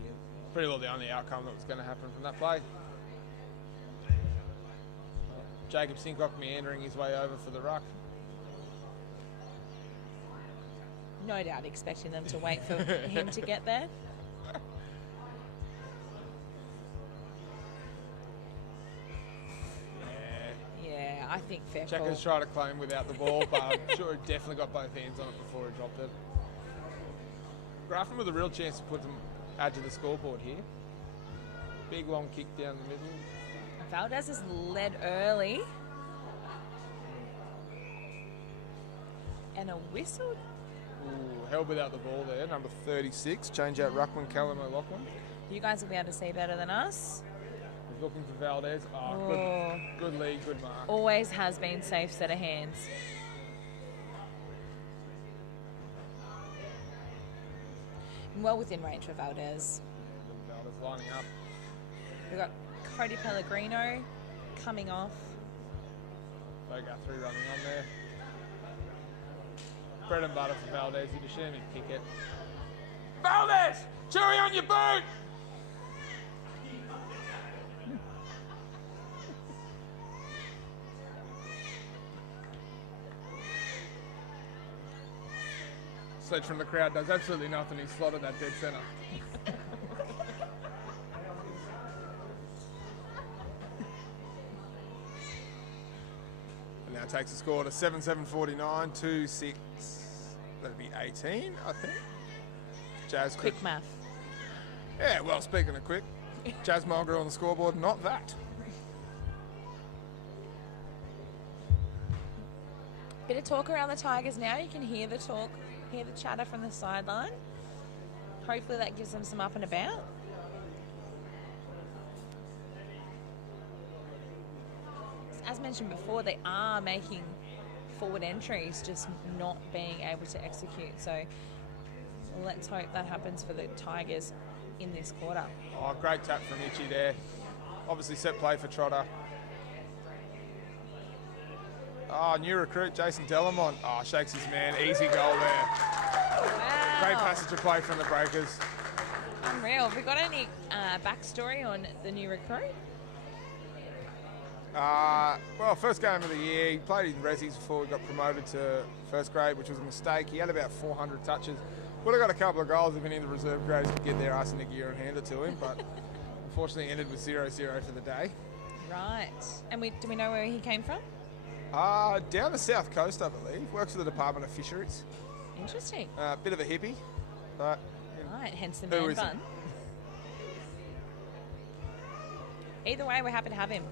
Pretty well the only outcome that was going to happen from that play. Jacob Sincock meandering his way over for the ruck. No doubt expecting them to wait for him to get there. Yeah, I think fair call. Checkers tried to claim without the ball, but I'm sure he definitely got both hands on it before he dropped it. Grafton with a real chance to put them add to the scoreboard here. Big long kick down the middle. Valdez is led early. And a whistle. Ooh, held without the ball there, number 36. Change out ruckman Callum O'Loughlin. You guys will be able to see better than us. He's looking for Valdez. Good lead, good mark. Always has been safe set of hands. Well within range for Valdez. Valdez lining up. We've got Cody Pellegrino coming off. Bo Guthrie running on there. Bread and butter for Valdez. You just shouldn't kick it. Valdez! Cherry on your boot! Sledge from the crowd does absolutely nothing. He's slotted that dead centre. And now takes the score to 7-7-49, 2-6. That'd be 18, I think. Jazz Quick math. Yeah, well, speaking of quick, Jazz Mulgrew on the scoreboard, not that. Bit of talk around the Tigers now. You can hear the talk, hear the chatter from the sideline. Hopefully that gives them some up and about. As mentioned before, they are making forward entries, just not being able to execute. So let's hope that happens for the Tigers in this quarter. Oh, great tap from Itchy there. Obviously set play for Trotter. Oh, new recruit, Jason Delamont. Oh, shakes his man. Easy goal there. Wow. Great passage of play from the Breakers. Unreal. Have we got any backstory on the new recruit? Well, first game of the year, he played in Resi's before he got promoted to first grade, which was a mistake. He had about 400 touches. Would have got a couple of goals if any of the reserve grades could get their ass in the gear and hand it to him, but unfortunately ended with 0-0 for the day. Right. And do we know where he came from? Down the south coast, I believe. Works for the Department of Fisheries. Interesting. Bit of a hippie, but... Right, hence the Who man isn't? bun. Either way, we're happy to have him.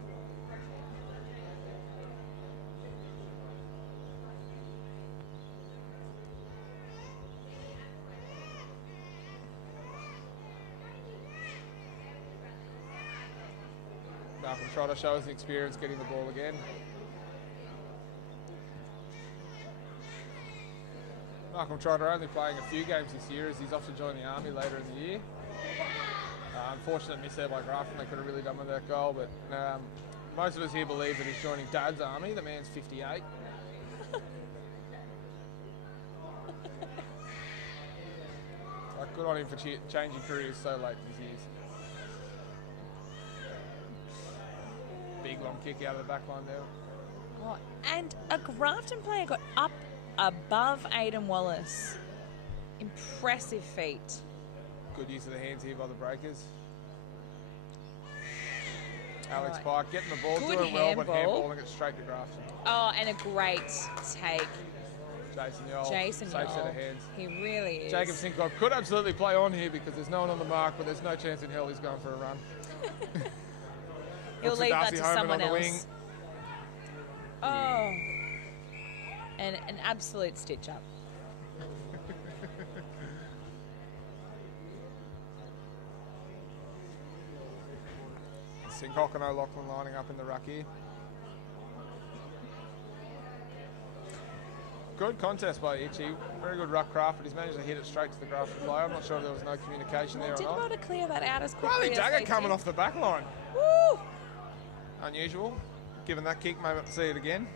Malcolm Trotter shows the experience getting the ball again. Malcolm Trotter only playing a few games this year as he's off to join the Army later in the year. Unfortunate miss there by Grafton. They could have really done with that goal, but most of us here believe that he's joining Dad's Army. The man's 58. Like, good on him for changing careers so late in his years. Big long kick out of the back line there. Oh, and a Grafton player got up above Aidan Wallace. Impressive feat. Good use of the hands here by the Breakers. Alex Right. Pike getting the ball, Good doing well, but handball. handballing it straight to Grafton. Oh, and a great take. Jason Yole, Jason safe set Yole. of hands. He really is. Jacob Sincock could absolutely play on here because there's no one on the mark, but there's no chance in hell he's going for a run. He'll Looks at leave that Darcy to Homan someone on the else. wing. Oh. And an absolute stitch up. Sincock and O'Loughlin lining up in the ruck here. Good contest by Itchy. Very good ruck craft, but he's managed to hit it straight to the Grafton player. I'm not sure if there was no communication there or Did not. well to clear that out as quickly Riley as Dagger they coming did. off the back line. Woo! Unusual. Given that kick, maybe not to see it again.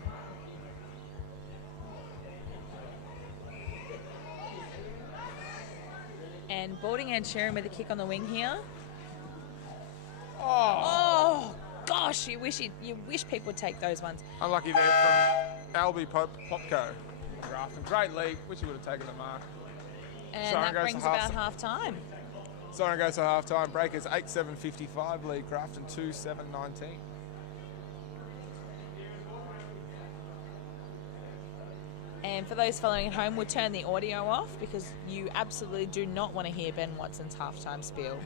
And boarding Ed Sheeran with a kick on the wing here. Oh, Oh gosh, you wish people would take those ones. unlucky there from Albie Popco. Grafton. Great lead. Wish he would have taken the mark. And Siren that goes to brings half- about half time. Siren goes to half time. Breakers 8-7-55 lead Grafton 2-7-19. And for those following at home, we'll turn the audio off because you absolutely do not want to hear Ben Watson's halftime spiel.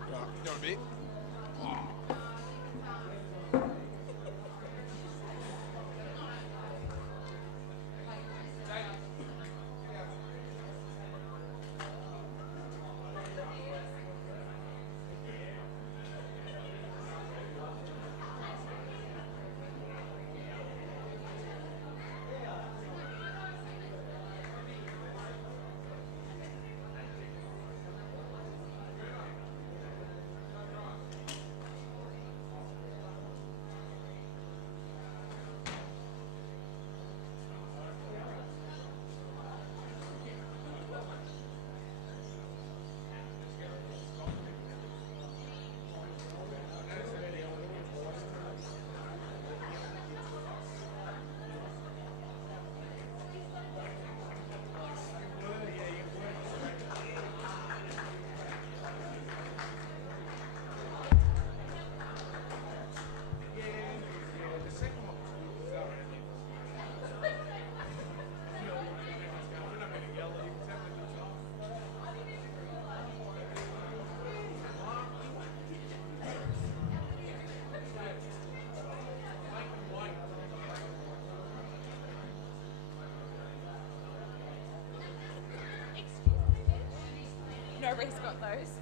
Right, you want a bit? Nobody's got those.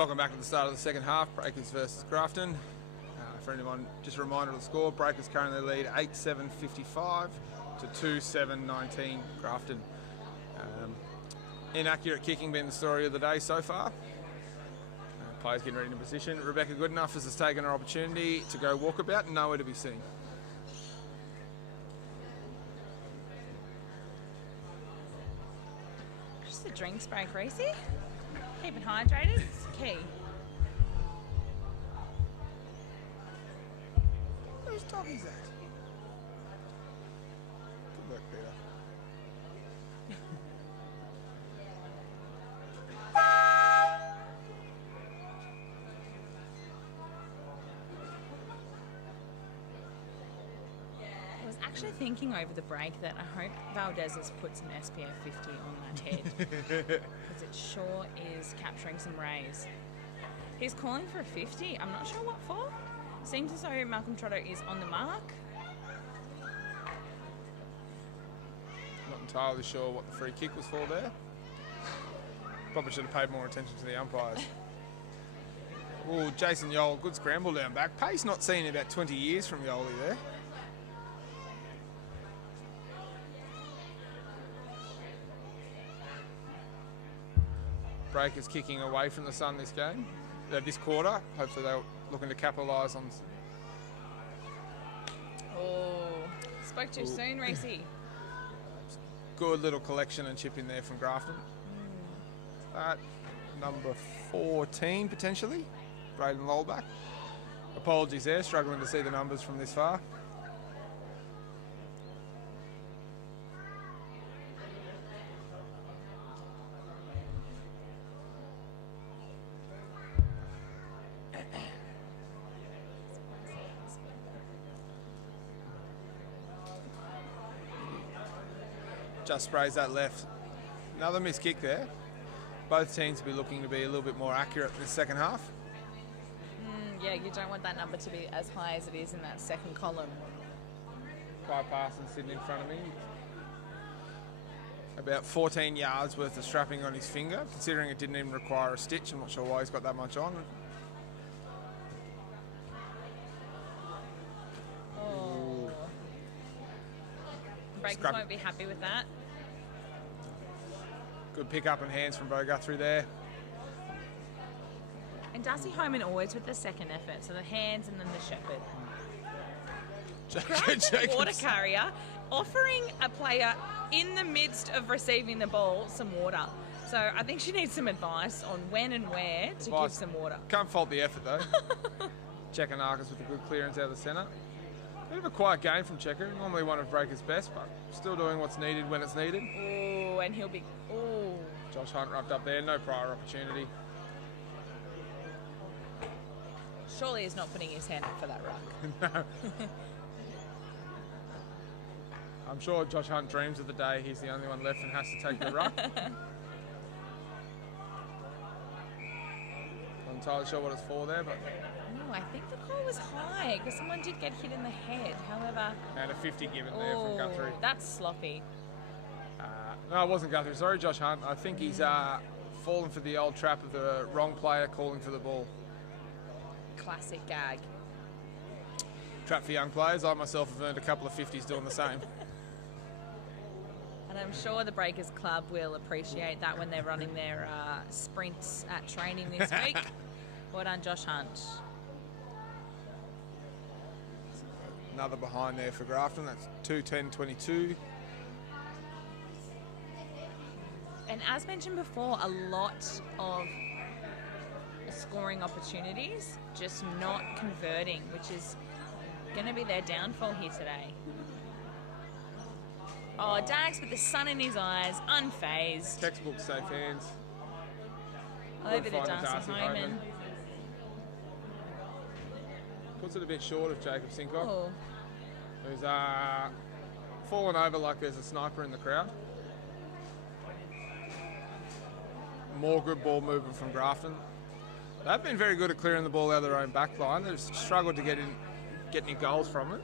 Welcome back to the start of the second half, Breakers versus Grafton. For anyone, just a reminder of the score, Breakers currently lead 8-7-55 to 2-7-19 Grafton. Inaccurate kicking being the story of the day so far. Players getting ready in position. Rebecca Goodenough has taken her opportunity to go walkabout, nowhere to be seen. Just a drinks break, Reese. Keeping hydrated is key. Whose dog is that? Good work, Peter. I was actually thinking over the break that I hope Valdez has put some SPF 50 on that head. Because it sure is capturing some rays. He's calling for a 50. I'm not sure what for. Seems as though Malcolm Trotter is on the mark. Not entirely sure what the free kick was for there. Probably should have paid more attention to the umpires. Oh, Jason Yole, good scramble down back. Pace not seen in about 20 years from Yole there. Breakers kicking away from the sun this game, this quarter. Hopefully they're looking to capitalise on. Oh, spoke too soon, Reese. Good little collection and chip in there from Grafton. Number 14 potentially, Braden Lolback. Apologies there, struggling to see the numbers from this far. Just sprays that left. Another missed kick there. Both teams will be looking to be a little bit more accurate in the second half. Yeah, you don't want that number to be as high as it is in that second column. Bypass and sitting in front of me. About 14 yards worth of strapping on his finger, considering it didn't even require a stitch. I'm not sure why he's got that much on. Oh. Breakers won't be happy with that. Good pick up and hands from Bo Guthrie there. And Darcy Homan always with the second effort, so the hands and then the shepherd. Grafton water carrier offering a player in the midst of receiving the ball some water. So I think she needs some advice on when and where to give some water. Can't fault the effort though. Chekanakis with a good clearance out of the centre. Bit of a quiet game from Checker, normally one of Breakers' best, but still doing what's needed when it's needed. Oh, and he'll be... Oh. Josh Hunt wrapped up there, no prior opportunity. Surely he's not putting his hand up for that ruck. No. I'm sure Josh Hunt dreams of the day he's the only one left and has to take the ruck. Not entirely sure what it's for there, but... No, I think the call was high because someone did get hit in the head. However... And a 50 given there from Guthrie. That's sloppy. No, it wasn't Guthrie. Sorry, Josh Hunt. I think he's fallen for the old trap of the wrong player calling for the ball. Classic gag. Trap for young players. I myself have earned a couple of 50s doing the same. And I'm sure the Breakers Club will appreciate that when they're running their sprints at training this week. Well done, Josh Hunt. Another behind there for Grafton. That's 2-10-22. And as mentioned before, a lot of scoring opportunities, just not converting, which is going to be their downfall here today. Oh, Dax with the sun in his eyes, unfazed. Textbook safe hands. Over to Darcy Homan. Puts it a bit short of Jacob Sincock. Oh. Who's fallen over like there's a sniper in the crowd. More good ball movement from Grafton. They've been very good at clearing the ball out of their own back line. They've struggled to get any goals from it.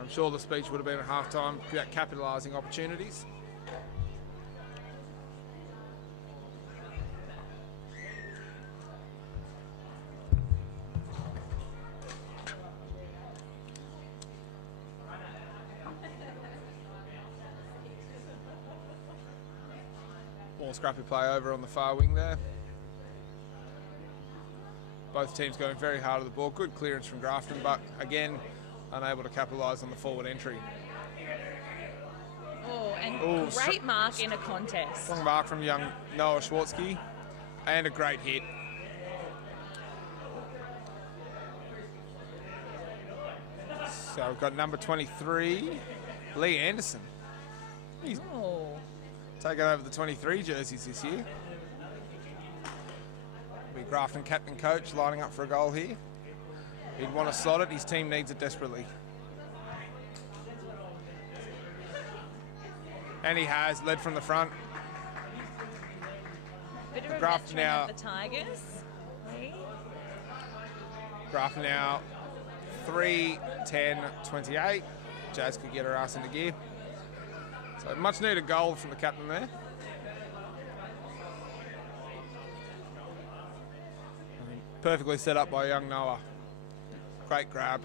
I'm sure the speech would have been at half-time about capitalising opportunities. More scrappy play over on the far wing there. Both teams going very hard at the ball. Good clearance from Grafton, but again, unable to capitalise on the forward entry. Oh, and great mark in a contest. Strong mark from young Noah Schwartzky, and a great hit. So we've got number 23, Lee Anderson. He's taken over the 23 jerseys this year. Be Grafton captain coach lining up for a goal here. He'd want to slot it. His team needs it desperately. And he has led from the front. Bit of a Grafton veteran now. of the Tigers. Lee. Grafton now 3-10-28. Jazz could get her ass into gear. So much needed goal from the captain there. Perfectly set up by young Noah. Great grab.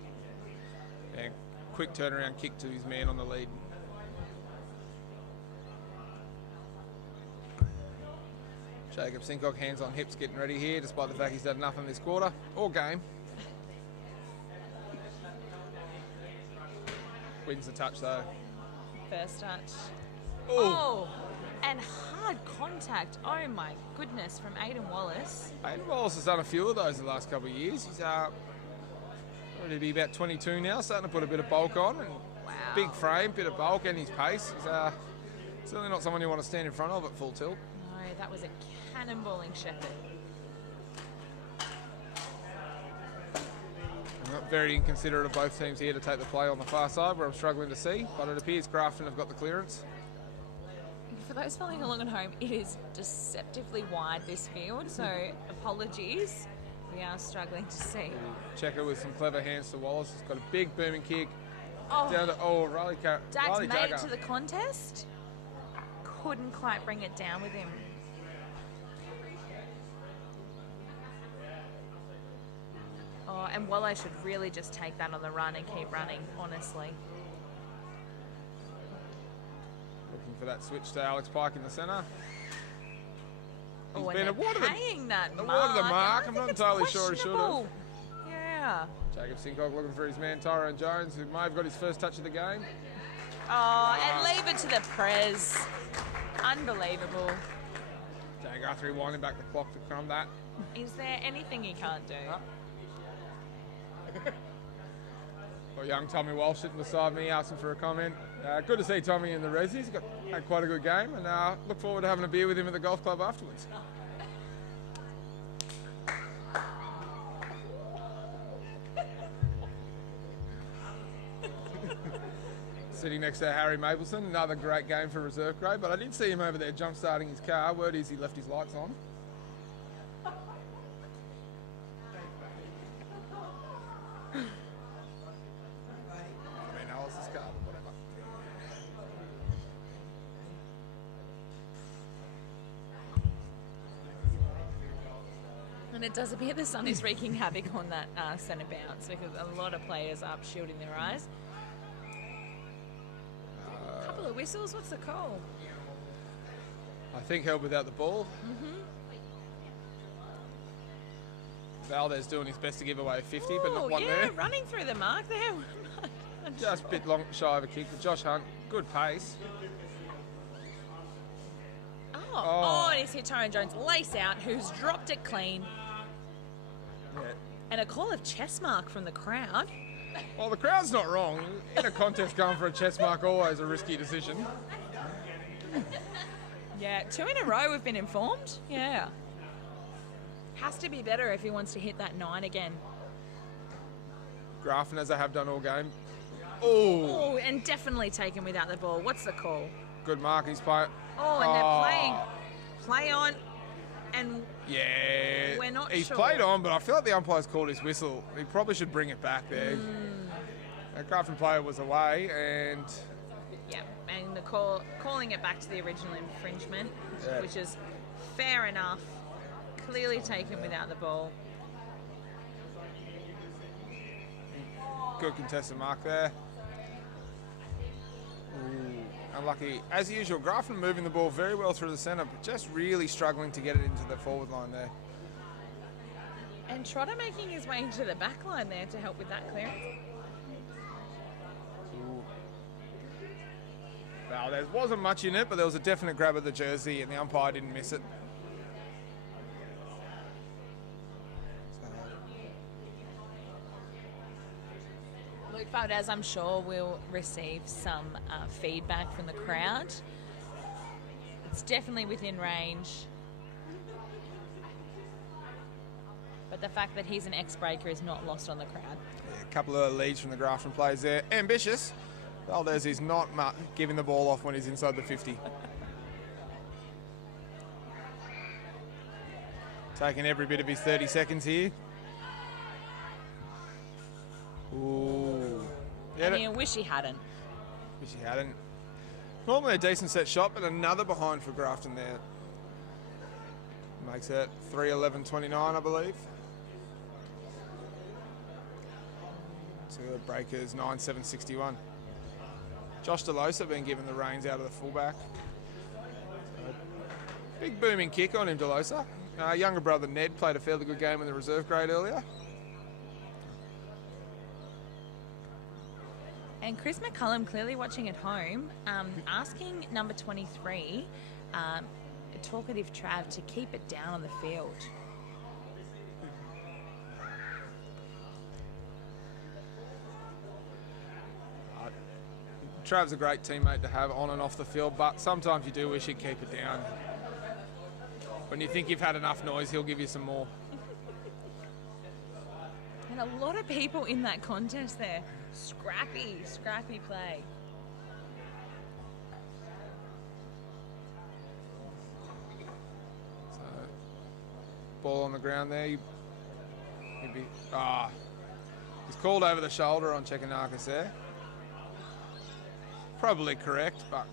And quick turnaround kick to his man on the lead. Jacob Sincock, hands on hips, getting ready here, despite the fact he's done nothing this quarter or game. Wins the touch though. First touch. Ooh. Oh, and hard contact. Oh my goodness, from Aidan Wallace. Aidan Wallace has done a few of those in the last couple of years. He's ready to be about 22 now, starting to put a bit of bulk on. And big frame, bit of bulk, and his pace. He's certainly not someone you want to stand in front of at full tilt. No, that was a cannonballing shepherd. Not very inconsiderate of both teams here to take the play on the far side, where I'm struggling to see, but it appears Grafton have got the clearance. For those following along at home, it is deceptively wide, this field, so apologies. We are struggling to see. Checker with some clever hands to Wallace. He's got a big booming kick. Oh, Down to, Riley Dags made Dagger. it to the contest. Couldn't quite bring it down with him. Oh, and Wallow should really just take that on the run and keep running, honestly. Looking for that switch to Alex Pike in the centre. Oh, He's been and awarded paying that mark. awarded the mark. I I'm think not it's entirely sure he should have. questionable. Yeah. Jacob Sincock looking for his man Tyrone Jones, who may have got his first touch of the game. Oh, and leave it to the Prez. Unbelievable. Jag Guthrie winding back the clock to crumb that. Is there anything he can't do? Got young Tommy Walsh sitting beside me asking for a comment. Good to see Tommy in the resis. He's had quite a good game, and look forward to having a beer with him at the golf club afterwards. Sitting next to Harry Mapleson, another great game for reserve grade, but I did see him over there jump starting his car. Word is he left his lights on. And it does appear the sun is wreaking havoc on that centre bounce because a lot of players are up shielding their eyes. A couple of whistles, what's the call? I think held without the ball. Valdez doing his best to give away 50, but not one there. Running through the mark there. Just a bit long, shy of a kick. But Josh Hunt, good pace. Oh, and he's hit Tyrone Jones lace out, who's dropped it clean. Yeah. And a call of chest mark from the crowd. Well, the crowd's not wrong. In a contest, going for a chest mark, always a risky decision. Yeah, 2 in a row we've been informed. Yeah. Has to be better if he wants to hit that 9 again. Grafton, as they have done all game. Oh, and definitely taken without the ball. What's the call? Good mark, he's playing. Oh, and they're playing. Play on. And yeah, we're not he's sure. played on, but I feel like the umpire's called his whistle. He probably should bring it back there. That Grafton player was away, and yeah, and the calling it back to the original infringement, Yeah. which is fair enough. Clearly taken without the ball. good contested mark there. Ooh. unlucky. As usual, Grafton moving the ball very well through the centre, but just really struggling to get it into the forward line there. And Trotter making his way into the back line there to help with that clearance. Well, there wasn't much in it, but there was a definite grab of the jersey, and the umpire didn't miss it. Luke Valdez, I'm sure, will receive some feedback from the crowd. It's definitely within range. But the fact that he's an ex-breaker is not lost on the crowd. Yeah, a couple of leads from the Grafton players there. Ambitious. Valdez is not giving the ball off when he's inside the 50. Taking every bit of his 30 seconds here. Ooh. Yeah, I wish he hadn't. Wish he hadn't. Normally a decent set shot, but another behind for Grafton there. Makes it 3:11:29, I believe. So the breakers 9:7:61. Josh DeLosa being given the reins out of the fullback. So, big booming kick on him, DeLosa. Younger brother Ned played a fairly good game in the reserve grade earlier. And Chris McCullum clearly watching at home, asking number 23, talkative Trav, to keep it down on the field. Trav's a great teammate to have on and off the field, but sometimes you do wish he'd keep it down. When you think you've had enough noise, he'll give you some more. And a lot of people in that contest there. Scrappy play. So, ball on the ground there. He's called over the shoulder on Chekanakis there. Probably correct, but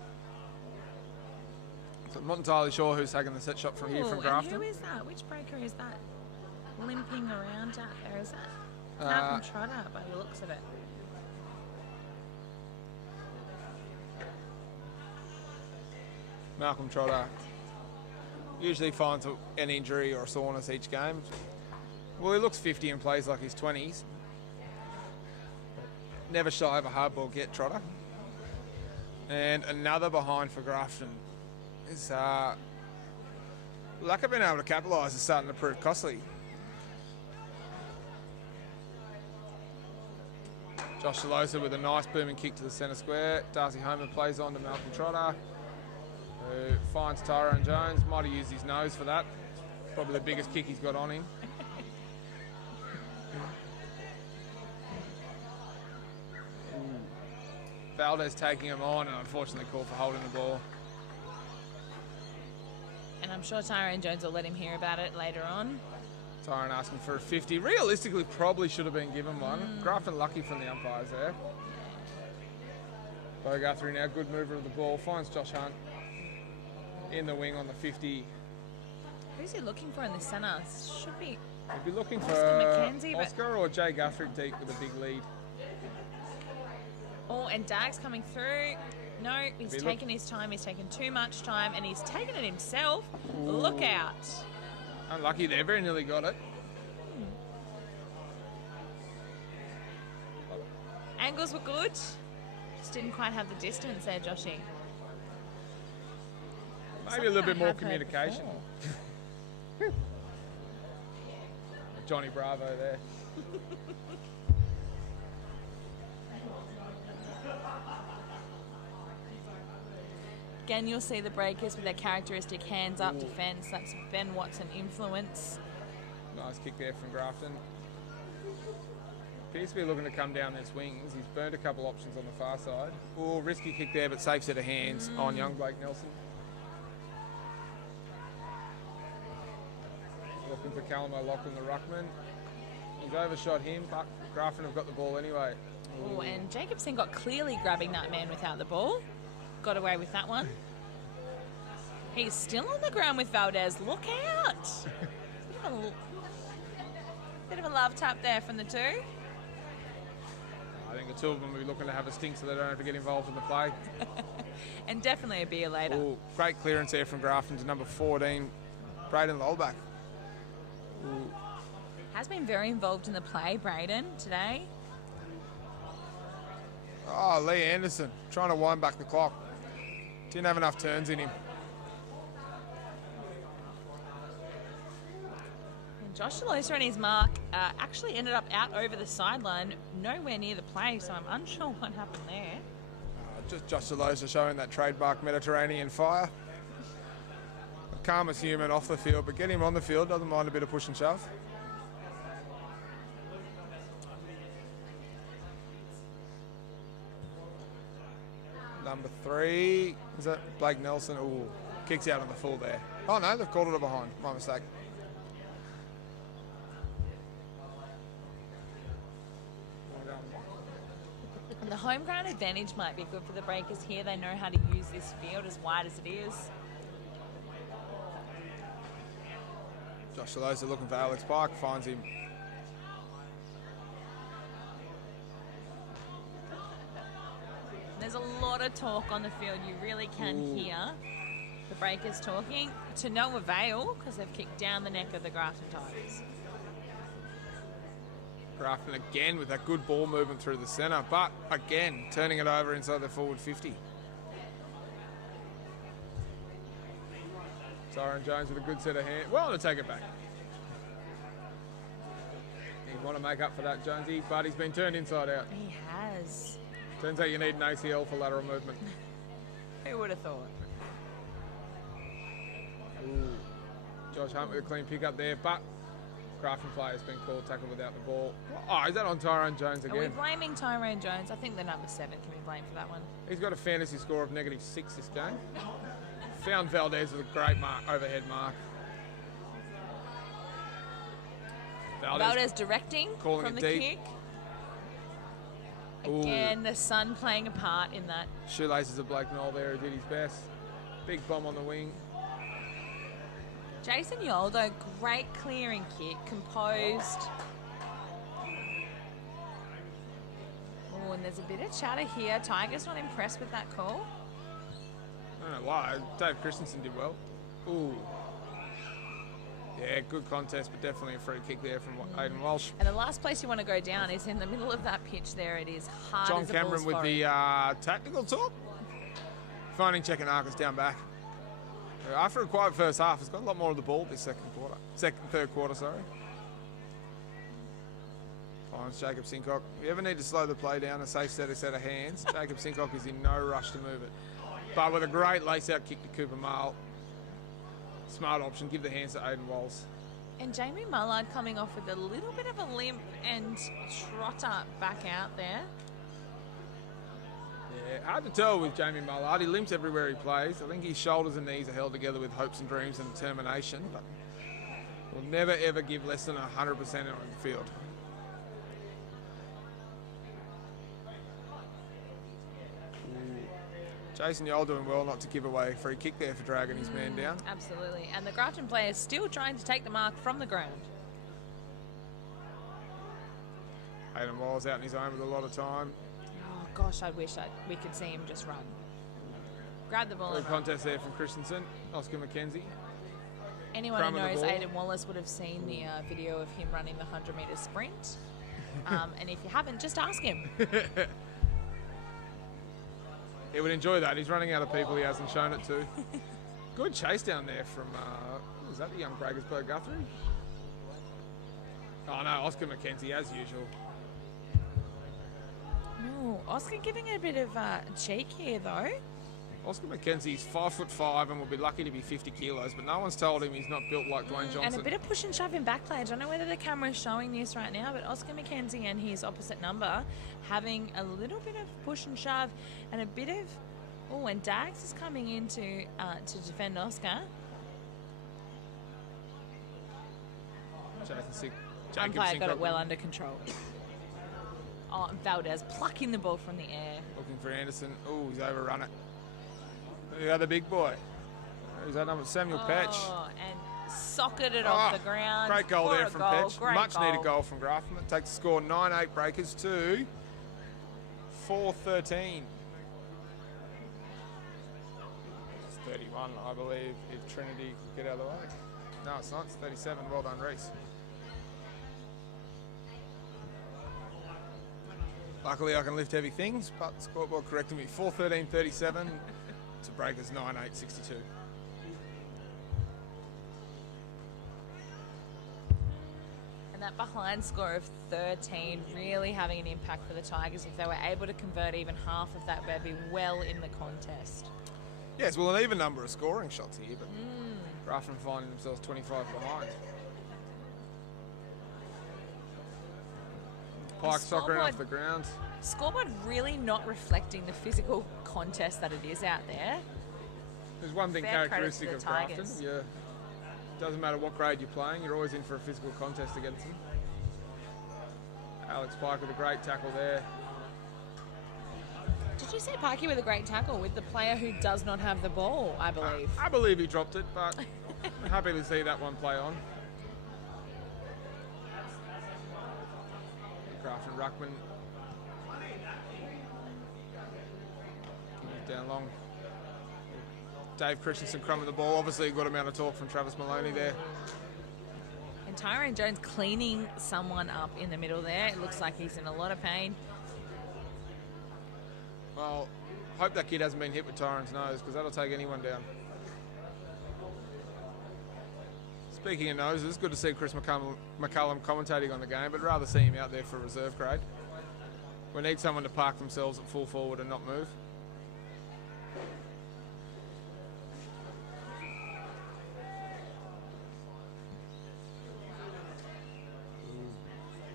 so I'm not entirely sure who's taking the set shot from here from Grafton. And who is that? Which breaker is that? Limping around out there, is that? Malcolm Trotter by the looks of it. Malcolm Trotter usually finds an injury or a soreness each game. Well, he looks 50 and plays like he's 20s. Never shy of a hard ball get, Trotter. And another behind for Grafton. His lack of being able to capitalise is starting to prove costly. Josh DeLosa with a nice booming kick to the centre square. Darcy Homer plays on to Malcolm Trotter, who finds Tyrone Jones. Might have used his nose for that. Probably the biggest kick he's got on him. Valdez taking him on and unfortunately called for holding the ball. And I'm sure Tyrone Jones will let him hear about it later on. Tyrone asking for a 50. Realistically, probably should have been given one. Grafton lucky from the umpires there. Bo Guthrie now, good mover of the ball. Finds Josh Hunt in the wing on the 50. Who's he looking for in the centre? Should be... He'd be looking for McKenzie, Oscar or Jay Guthrie deep with a big lead. Oh, and Dag's coming through. No, he's taken his time. He's taken too much time, and he's taken it himself. Ooh. Look out. Unlucky there. Very nearly got it. Angles were good. Just didn't quite have the distance there, Joshy. Maybe a little bit more communication. Johnny Bravo there. Again, you'll see the breakers with their characteristic hands-up defence. That's Ben Watson influence. Nice kick there from Grafton. Appears to be looking to come down their swings. He's burned a couple options on the far side. Oh, risky kick there, but safe set of hands on young Blake Nelson. Looking for Callum O'Loughlin, the ruckman. He's overshot him, but Grafton have got the ball anyway. Oh, and Jacobson got clearly grabbing that man without the ball. Got away with that one. He's still on the ground with Valdez. Look out! Bit of a love tap there from the two. I think the two of them will be looking to have a stink so they don't have to get involved in the play. And definitely a beer later. Ooh, great clearance there from Grafton to number 14, Braden Lolback. Ooh. Has been very involved in the play, Braden, today. Oh, Lee Anderson trying to wind back the clock. Didn't have enough turns in him. And Josh Delosa and his mark actually ended up out over the sideline, nowhere near the play, so I'm unsure what happened there. Just Josh Delosa showing that trademark Mediterranean fire. The calmest human off the field, but get him on the field, doesn't mind a bit of push and shove. Number 3, is that Blake Nelson? Ooh, kicks out on the full there. Oh no, they've called it a behind. My mistake. And the home ground advantage might be good for the Breakers here. They know how to use this field as wide as it is. Josh Delosa looking for Alex Pike, finds him. There's a lot of talk on the field. You really can hear the Breakers talking to no avail because they've kicked down the neck of the Grafton Tigers. Grafton again with that good ball movement through the centre, but again turning it over inside the forward 50. Tyron Jones with a good set of hands. Well, to take it back. You want to make up for that, Jonesy, but he's been turned inside out. He has. Turns out you need an ACL for lateral movement. Who would have thought? Ooh. Josh Hunt with a clean pick up there, but Grafton player's been called tackle without the ball. Oh, is that on Tyrone Jones again? Are we blaming Tyrone Jones? I think the number 7 can be blamed for that one. He's got a fantasy score of -6 this game. Found Valdez with a great mark, overhead mark. Valdez directing calling from it the deep. kick. Again, the sun playing a part in that. Shoelaces of Blake Knoll there, who did his best. Big bomb on the wing. Jason Yoldo, great clearing kick, composed. Oh, and there's a bit of chatter here. Tigers not impressed with that call. I don't know why. Dave Christensen did well. Ooh. Yeah, good contest, but definitely a free kick there from Aidan Walsh. And the last place you want to go down is in the middle of that pitch there. It is hard John as a Cameron bull's with the tactical talk. Finding Chekanakis down back. After a quiet first half, he's got a lot more of the ball this third quarter, sorry. Finds Jacob Sincock. If you ever need to slow the play down, a safe set of hands, Jacob Sincock is in no rush to move it. But with a great lace-out kick to Cooper Male. Smart option, give the hands to Aidan Walls. And Jamie Mullard coming off with a little bit of a limp and trotter back out there. Yeah, hard to tell with Jamie Mullard. He limps everywhere he plays. I think his shoulders and knees are held together with hopes and dreams and determination, but will never ever give less than 100% on the field. Jason Yole doing well not to give away a free kick there for dragging his man down. Absolutely. And the Grafton players still trying to take the mark from the ground. Aidan Walls out in his own with a lot of time. Oh, gosh, I wish we could see him just run. Grab the ball Good and run. contest there from Christensen. Oscar McKenzie. Anyone who Crumb of the knows ball. Aidan Wallace would have seen the video of him running the 100-metre sprint. And if you haven't, just ask him. He would enjoy that. He's running out of people he hasn't shown it to. Good chase down there from, is that the young Breakers per Guthrie? Oh no, Oscar McKenzie as usual. No, Oscar giving it a bit of cheek here though. Oscar McKenzie's 5'5" and will be lucky to be 50 kilos, but no one's told him he's not built like Dwayne Johnson. And a bit of push and shove in back play. I don't know whether the camera is showing this right now, but Oscar McKenzie and his opposite number having a little bit of push and shove and a bit of... Oh, and Dags is coming in to defend Oscar. Umpire got it well under control. Oh, Valdez plucking the ball from the air. Looking for Anderson. Oh, he's overrun it. The other big boy. Who's that number? Samuel Petch. Oh, and socketed it off the ground. Great goal What there a from goal. Petch. Great Much goal. needed goal from Grafton. That takes the score 9-8 Breakers to 4-13. 31, I believe, if Trinity could get out of the way. No, it's not. It's 37. Well done, Reese. Luckily, I can lift heavy things, but the scoreboard corrected me. 4:13.37 to Breakers 9:8.62. And that behind score of 13 really having an impact for the Tigers. If they were able to convert even half of that, they'd be well in the contest. Yes, well, an even number of scoring shots here, but Grafton finding themselves 25 behind. Pike soccering off the ground. Scoreboard really not reflecting the physical contest that it is out there. There's one thing Fair characteristic credit of to the Grafton. Tigers. Yeah, doesn't matter what grade you're playing, you're always in for a physical contest against them. Alex Pike with a great tackle there. Did you say Pikey with a great tackle with the player who does not have the ball, I believe? I believe he dropped it, but I'm happy to see that one play on. Grafton Ruckman. Down long. Dave Christensen crumbing the ball. Obviously a good amount of talk from Travis Maloney there. And Tyrone Jones cleaning someone up in the middle there. It looks like he's in a lot of pain. Well, hope that kid hasn't been hit with Tyrone's nose, because that'll take anyone down. Speaking of noses, good to see Chris McCullum commentating on the game, but rather see him out there for reserve grade. We need someone to park themselves at full forward and not move.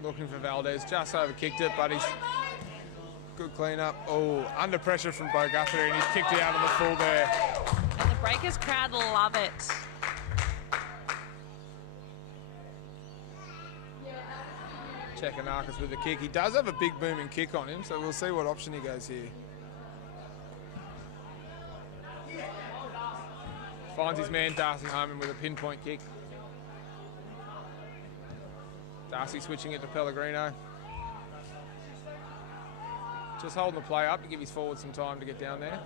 Looking for Valdez, just over-kicked it, but he's good clean-up. Oh, under pressure from Bo Guthrie, and he's kicked it out of the full there. And the Breakers crowd love it. Chekanakis with the kick. He does have a big booming kick on him, so we'll see what option he goes here. Finds his man Darcy Homan with a pinpoint kick. Darcy switching it to Pellegrino. Just holding the play up to give his forward some time to get down there.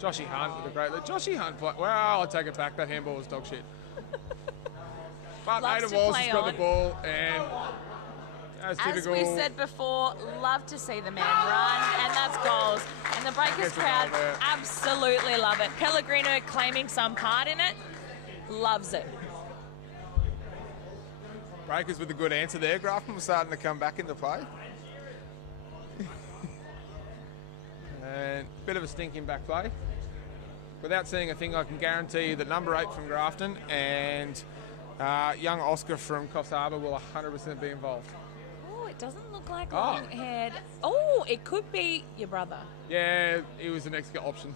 Joshy Hunt with a great lead. Joshy Hunt, well, I'll take it back. That handball was dog shit. But Aidan Walsh has got the ball, and as typical. As we said before, love to see the man run, and that's goals. And the Breakers crowd absolutely love it. Pellegrino claiming some part in it, loves it. Breakers with a good answer there. Grafton was starting to come back into play. And a bit of a stinking back play. Without seeing a thing, I can guarantee you that number 8 from Grafton and young Oscar from Coffs Harbour will 100% be involved. Oh, it doesn't look like long-haired. Oh, it could be your brother. Yeah, he was the next option.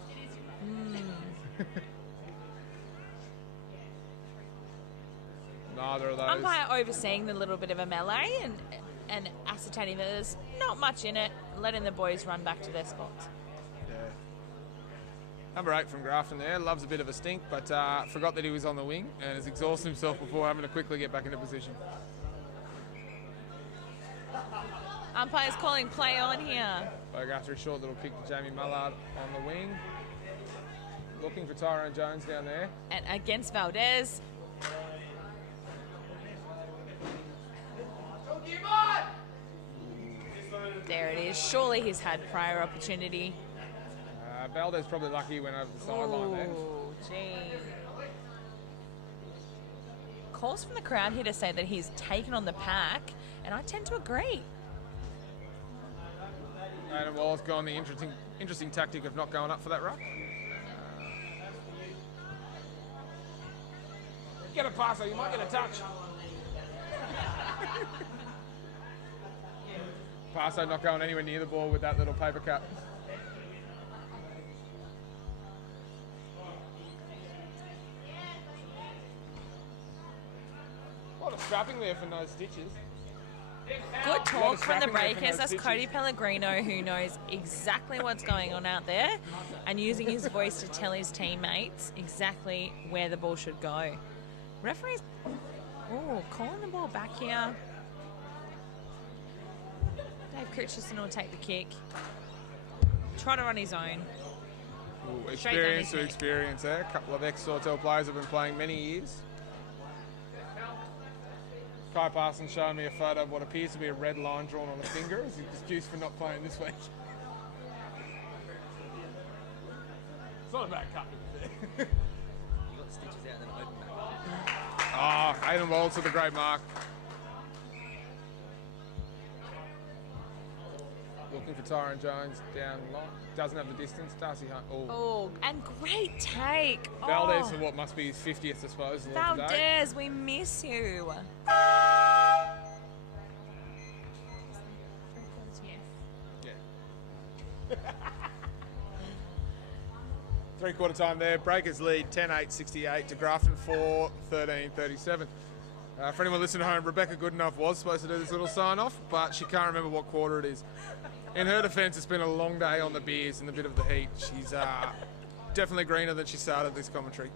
Neither of those. Umpire overseeing the little bit of a melee and ascertaining that there's not much in it, letting the boys run back to their spots. Yeah. Number 8 from Grafton there, loves a bit of a stink, but forgot that he was on the wing and has exhausted himself before having to quickly get back into position. Umpire's calling play on here. Like after a short little kick to Jamie Mullard on the wing. Looking for Tyrone Jones down there. And against Valdez. There it is. Surely he's had prior opportunity. Valdez probably lucky he went over the sideline then. Oh, gee. Calls from the crowd here to say that he's taken on the pack, and I tend to agree. Aidan Wallace gone the interesting tactic of not going up for that ruck. Get a passer, you might get a touch. Passo not going anywhere near the ball with that little paper cut. A lot of scrapping there for no stitches. Good talk from the Breakers. That's Cody Pellegrino, who knows exactly what's going on out there and using his voice to tell his teammates exactly where the ball should go. Referee's calling the ball back here. Dave Christensen will take the kick. Trotter on his own. Ooh, Straight down experience his to neck. experience there. A couple of ex-Sawtell players have been playing many years. Kai Parsons showing me a photo of what appears to be a red line drawn on a finger as his excuse for not playing this week. It's not a bad cut. You got stitches out and then open back. Ah, Aidan Walls with a great mark. Looking for Tyron Jones down long. Doesn't have the distance. Darcy Hunt. Oh. Oh, and great take. Valdez Oh, for what must be his 50th disposal of the day. Valdez, we miss you. Yeah. Three-quarter time there. Breakers lead 10-8-68 to Grafton 4-13-37. For anyone listening at home, Rebecca Goodenough was supposed to do this little sign-off, but she can't remember what quarter it is. In her defence, it's been a long day on the beers and a bit of the heat. She's definitely greener than she started this commentary.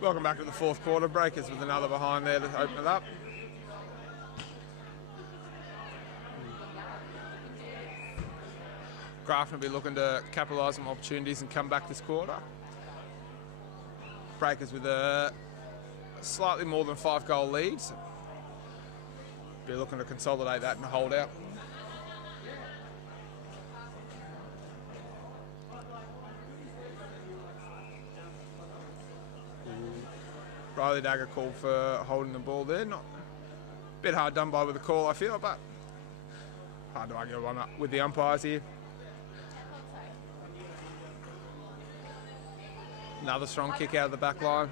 Welcome back to the fourth quarter. Breakers with another behind there to open it up. Grafton will be looking to capitalise on opportunities and come back this quarter. Breakers with a slightly more than 5-goal lead. So be looking to consolidate that and hold out. Riley Dagger called for holding the ball there. Not a bit hard done by with the call, I feel, but hard to argue with the umpires here. Another strong kick out of the back line.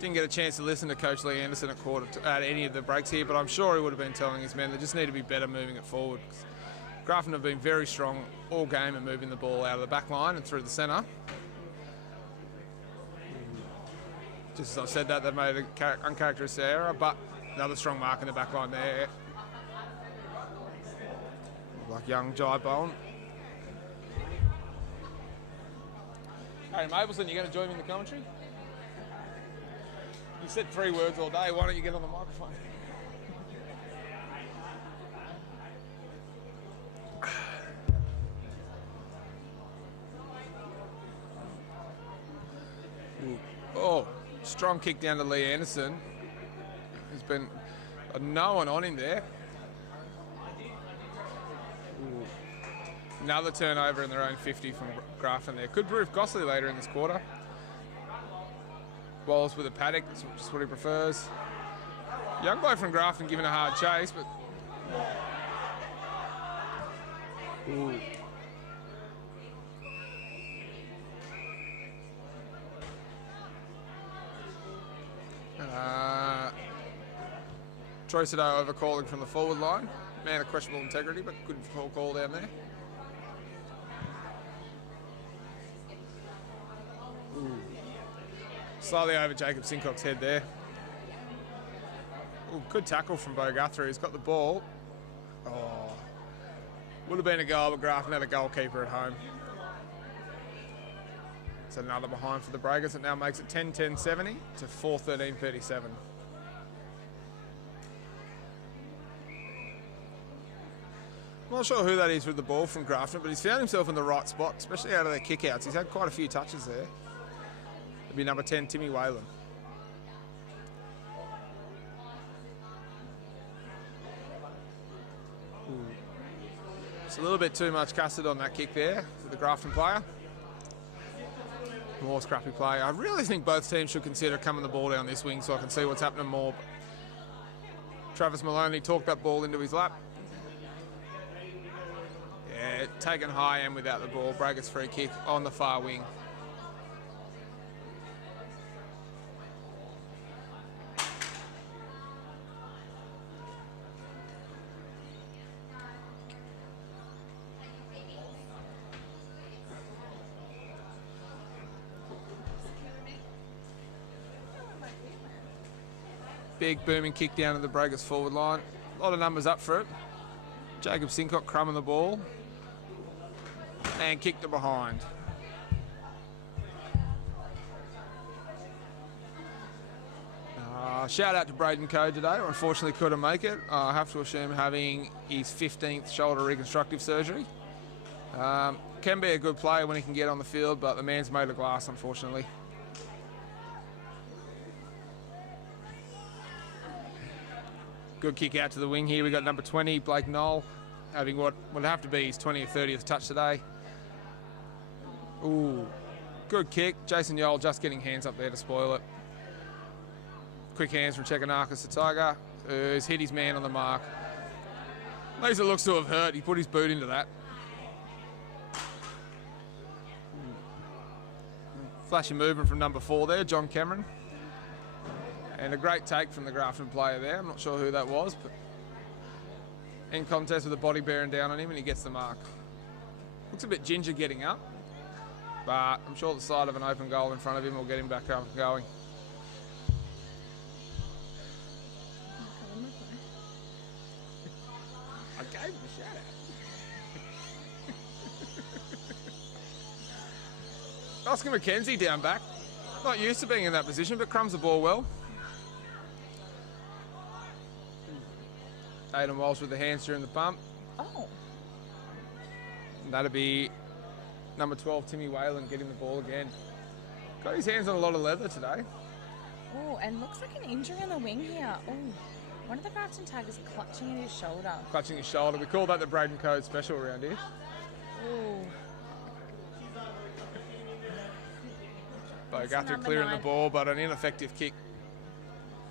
Didn't get a chance to listen to Coach Lee Anderson at any of the breaks here, but I'm sure he would have been telling his men they just need to be better moving it forward. Grafton have been very strong all game at moving the ball out of the back line and through the centre. Just as I've said that, they've made an uncharacteristic error, but another strong mark in the back line there. Like young Jai Bowen. Hey, Mabelson, you going to join me in the commentary? You said 3 words all day. Why don't you get on the microphone? Oh, strong kick down to Lee Anderson. There's been no one on him there. Ooh. Another turnover in their own 50 from Grafton there. Could prove costly later in this quarter. Wallace with a paddock, that's just what he prefers. Young bloke from Grafton giving a hard chase, but... Ooh. Troy Sado over-calling from the forward line. Man of questionable integrity, but good call down there. Ooh. Slightly over Jacob Sincock's head there. Ooh, good tackle from Bo Guthrie. He's got the ball. Oh, would have been a goal, but Grafton had a goalkeeper at home. It's another behind for the Breakers. It now makes it 10-10-70 to 4-13-37. I'm not sure who that is with the ball from Grafton, but he's found himself in the right spot, especially out of their kickouts. He's had quite a few touches there. It'll be number 10, Timmy Whalen. It's a little bit too much custard on that kick there for the Grafton player. More scrappy play. I really think both teams should consider coming the ball down this wing so I can see what's happening more. Travis Maloney talked that ball into his lap. Yeah, taken high and without the ball. Breakers free kick on the far wing. Big booming kick down to the Breakers forward line. A lot of numbers up for it. Jacob Sincock crumbing the ball. And kicked it behind. Shout out to Braden Coe today. Unfortunately couldn't make it. I have to assume having his 15th shoulder reconstructive surgery. Can be a good player when he can get on the field, but the man's made of glass, unfortunately. Good kick out to the wing here. We got number 20, Blake Knoll, having what would have to be his 20th or 30th touch today. Ooh, good kick. Jason Yole just getting hands up there to spoil it. Quick hands from Chekanakis to Tiger, who's hit his man on the mark. At least it looks to have hurt. He put his boot into that. Flashy movement from number 4 there, John Cameron. And a great take from the Grafton player there. I'm not sure who that was, but in contest with the body bearing down on him, and he gets the mark. Looks a bit ginger getting up, but I'm sure the sight of an open goal in front of him will get him back up and going. I gave him a shout out. Oscar McKenzie down back. Not used to being in that position, but crumbs the ball well. Aidan Walsh with the hands during the bump. Oh. And that'll be number 12, Timmy Whalen, getting the ball again. Got his hands on a lot of leather today. Oh, and looks like an injury on the wing here. Oh, one of the Grafton Tigers clutching at his shoulder. Clutching his shoulder. We call that the Braden Code special around here. Oh. Bo Guthrie clearing the ball, but an ineffective kick.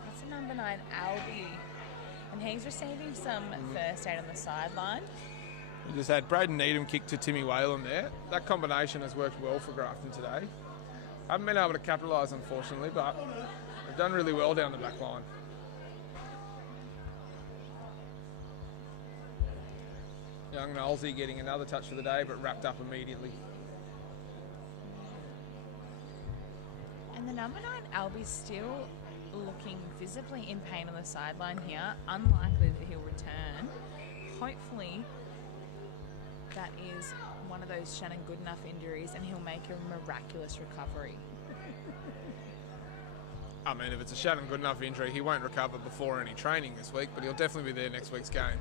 That's a number 9, Albie. And he's receiving some first aid on the sideline. We just had Braden Needham kick to Timmy Whalen there. That combination has worked well for Grafton today. Haven't been able to capitalise, unfortunately, but they've done really well down the back line. Young Knowlesy getting another touch for the day, but wrapped up immediately. And the number 9, Albie's still looking visibly in pain on the sideline here. Unlikely that he'll return. Hopefully that is one of those Shannon Goodenough injuries and he'll make a miraculous recovery. I mean, if it's a Shannon Goodenough injury, he won't recover before any training this week, but he'll definitely be there next week's game.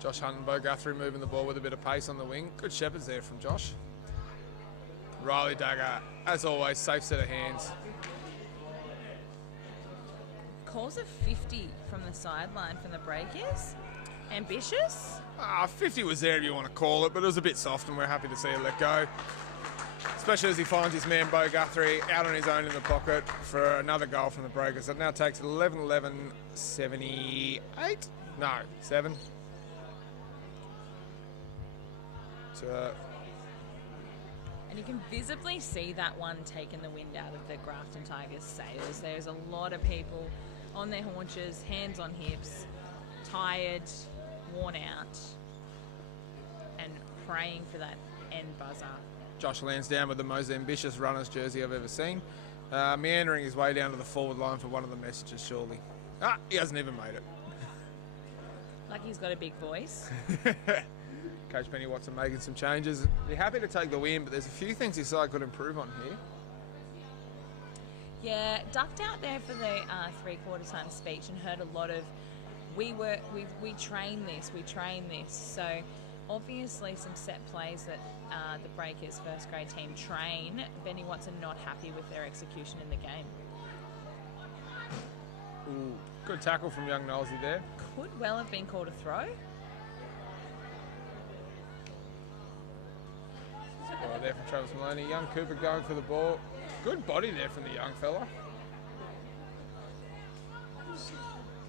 Josh Hunt and Bo Guthrie moving the ball with a bit of pace on the wing. Good shepherds there from Josh. Riley Dagger, as always, safe set of hands. Calls a 50 from the sideline from the Breakers. Ambitious? 50 was there if you want to call it, but it was a bit soft and we're happy to see it let go. Especially as he finds his man Bo Guthrie out on his own in the pocket for another goal from the Breakers. That now takes it 11-11, 78? No, 7. And you can visibly see that one taking the wind out of the Grafton Tigers' sails. There's a lot of people on their haunches, hands on hips, tired, worn out, and praying for that end buzzer. Josh Lansdowne with the most ambitious runner's jersey I've ever seen. Meandering his way down to the forward line for one of the messages, surely. He hasn't even made it. Like he's got a big voice. Coach Penny Watson making some changes. You're happy to take the win, but there's a few things his side could improve on here. Yeah, ducked out there for the three-quarter time speech and heard a lot of, we train this. So obviously some set plays that the Breakers first grade team train, Benny Watson not happy with their execution in the game. Ooh, good tackle from young Knowlesy there. Could well have been called a throw. Oh, there from Travis Maloney. Young Cooper going for the ball. Good body there from the young fella.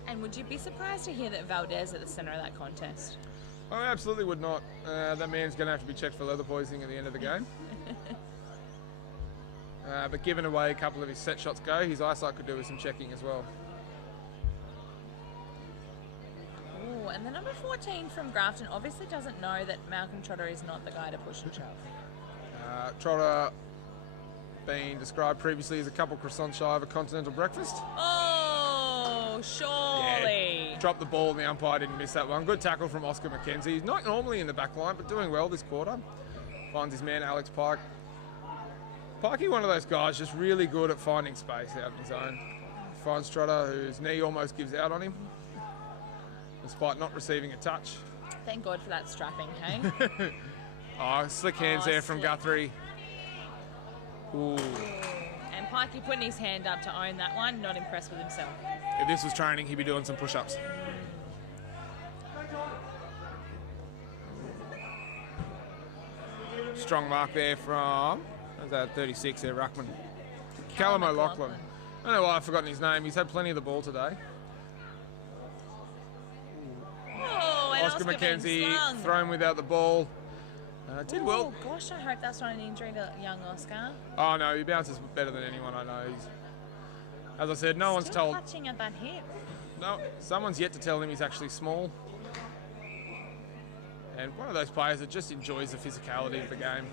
And would you be surprised to hear that Valdez at the centre of that contest? I absolutely would not. That man's going to have to be checked for leather poisoning at the end of the game. But giving away a couple of his set shots go, his eyesight could do with some checking as well. Oh, and the number 14 from Grafton obviously doesn't know that Malcolm Trotter is not the guy to push and shove. Trotter being described previously as a couple croissants shy of a continental breakfast. Oh, surely. Yeah, dropped the ball and the umpire didn't miss that one. Good tackle from Oscar McKenzie. He's not normally in the back line, but doing well this quarter. Finds his man Alex Pike. Pikey, one of those guys, just really good at finding space out in his own. Finds Trotter, whose knee almost gives out on him, despite not receiving a touch. Thank God for that strapping, hey? Slick hands there from Guthrie. Ooh. And Pikey putting his hand up to own that one, not impressed with himself. If this was training, he'd be doing some push-ups. Strong mark there from, what was that, 36 there, Ruckman. Callum O'Loughlin. I don't know why I've forgotten his name. He's had plenty of the ball today. Oh, and Oscar McKenzie thrown without the ball. Did well. Oh, gosh, I hope that's not an injury to young Oscar. Oh, no, he bounces better than anyone I know. As I said, no one's told. Clutching at that hip. No, someone's yet to tell him he's actually small. And one of those players that just enjoys the physicality of the game.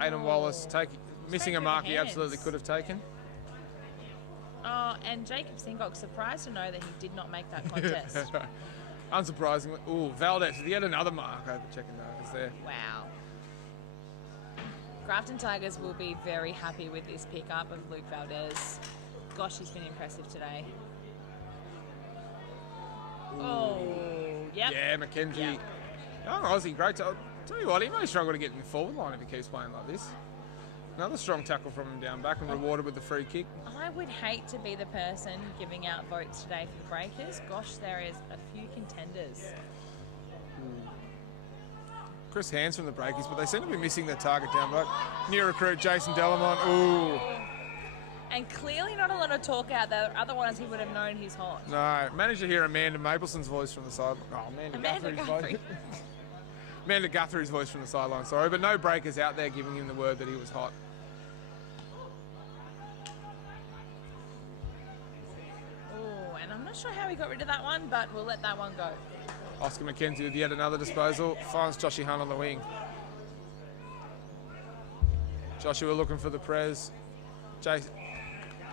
Aidan Wallace missing a mark he absolutely could have taken. Oh, and Jacob Sincock surprised to know that he did not make that contest. Unsurprisingly. Ooh, Valdez. He had another mark over checking markers there. Wow. Grafton Tigers will be very happy with this pickup of Luke Valdez. Gosh, he's been impressive today. Ooh. Oh, yep. Yeah, McKenzie. Yep. Young Aussie, great. I'll tell you what, he may struggle to get in the forward line if he keeps playing like this. Another strong tackle from him down back and rewarded with the free kick. I would hate to be the person giving out votes today for the Breakers. Gosh, there is a few contenders. Chris Hands from the Breakers, but they seem to be missing their target down back. New recruit Jason Delamont. Ooh. And clearly not a lot of talk out there. Otherwise, he would have known he's hot. No, managed to hear Amanda Mapleson's voice from the side. Oh, Amanda Guthrie. Amanda Guthrie's voice from the sideline, sorry, but no Breakers out there giving him the word that he was hot. Oh, and I'm not sure how he got rid of that one, but we'll let that one go. Oscar McKenzie with yet another disposal. Finds Joshy Hunt on the wing. Joshua looking for the prez. Jay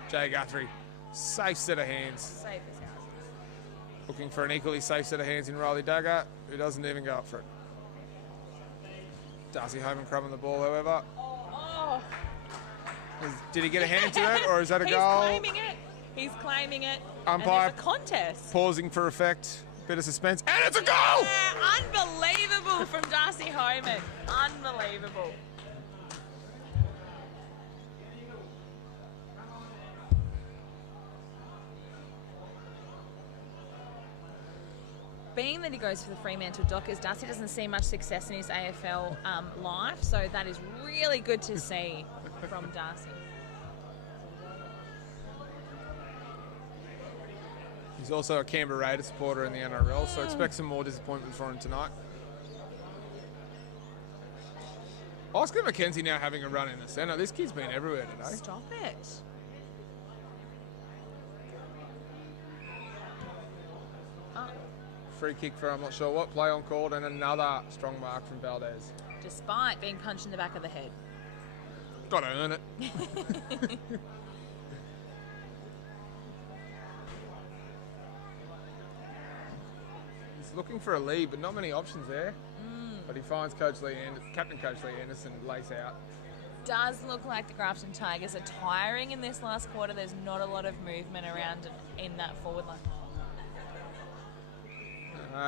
Guthrie. Safe set of hands. Safe as houses. Looking for an equally safe set of hands in Riley Dagger, who doesn't even go up for it. Darcy Homan crumbing the ball, however. Oh. Did he get a hand to it, or is that a He's goal? Claiming it. He's claiming it. Umpire And there's a contest. pausing for effect. Bit of suspense, and it's a goal! Yeah, unbelievable from Darcy Homan. Unbelievable. Being that he goes for the Fremantle Dockers, Darcy doesn't see much success in his AFL life, so that is really good to see from Darcy. He's also a Canberra Raiders supporter in the NRL, so expect some more disappointment for him tonight. Oscar McKenzie now having a run in the centre. This kid's been everywhere today. Stop it. Free kick for I'm not sure what, play on called, and another strong mark from Valdez. Despite being punched in the back of the head. Got to earn it. He's looking for a lead, but not many options there. But he finds Captain Coach Lee Anderson lace out. Does look like the Grafton Tigers are tiring in this last quarter. There's not a lot of movement around in that forward line.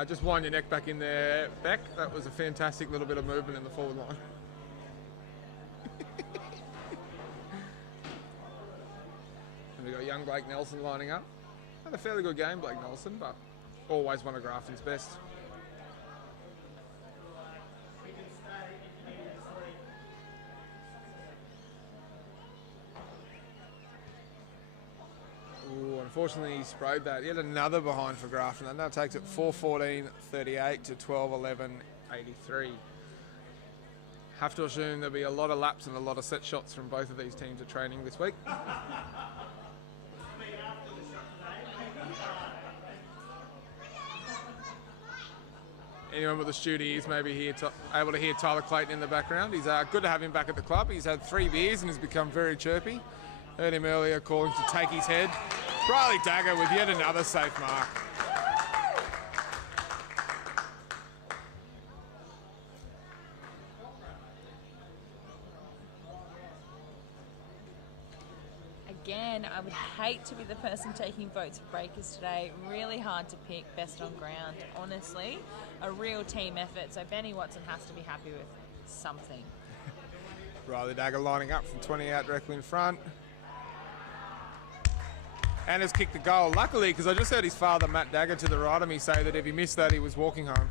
Just wind your neck back in there, Beck. That was a fantastic little bit of movement in the forward line. And we've got young Blake Nelson lining up. Had a fairly good game, Blake Nelson, but always one of Grafton's best. Ooh, unfortunately he sprayed that. Yet another behind for Grafton. That now takes it 4:14:38 to 12:11:83. Have to assume there'll be a lot of laps and a lot of set shots from both of these teams at training this week. Anyone with a stewed ears maybe able to hear Tyler Clayton in the background. He's good to have him back at the club. He's had 3 beers and has become very chirpy. Heard him earlier calling to take his head. Riley Dagger with yet another safe mark. Again, I would hate to be the person taking votes for Breakers today. Really hard to pick best on ground, honestly. A real team effort, so Benny Watson has to be happy with something. Riley Dagger lining up from 20 out directly in front. And has kicked the goal. Luckily, because I just heard his father, Matt Dagger, to the right of me say that if he missed that, he was walking home.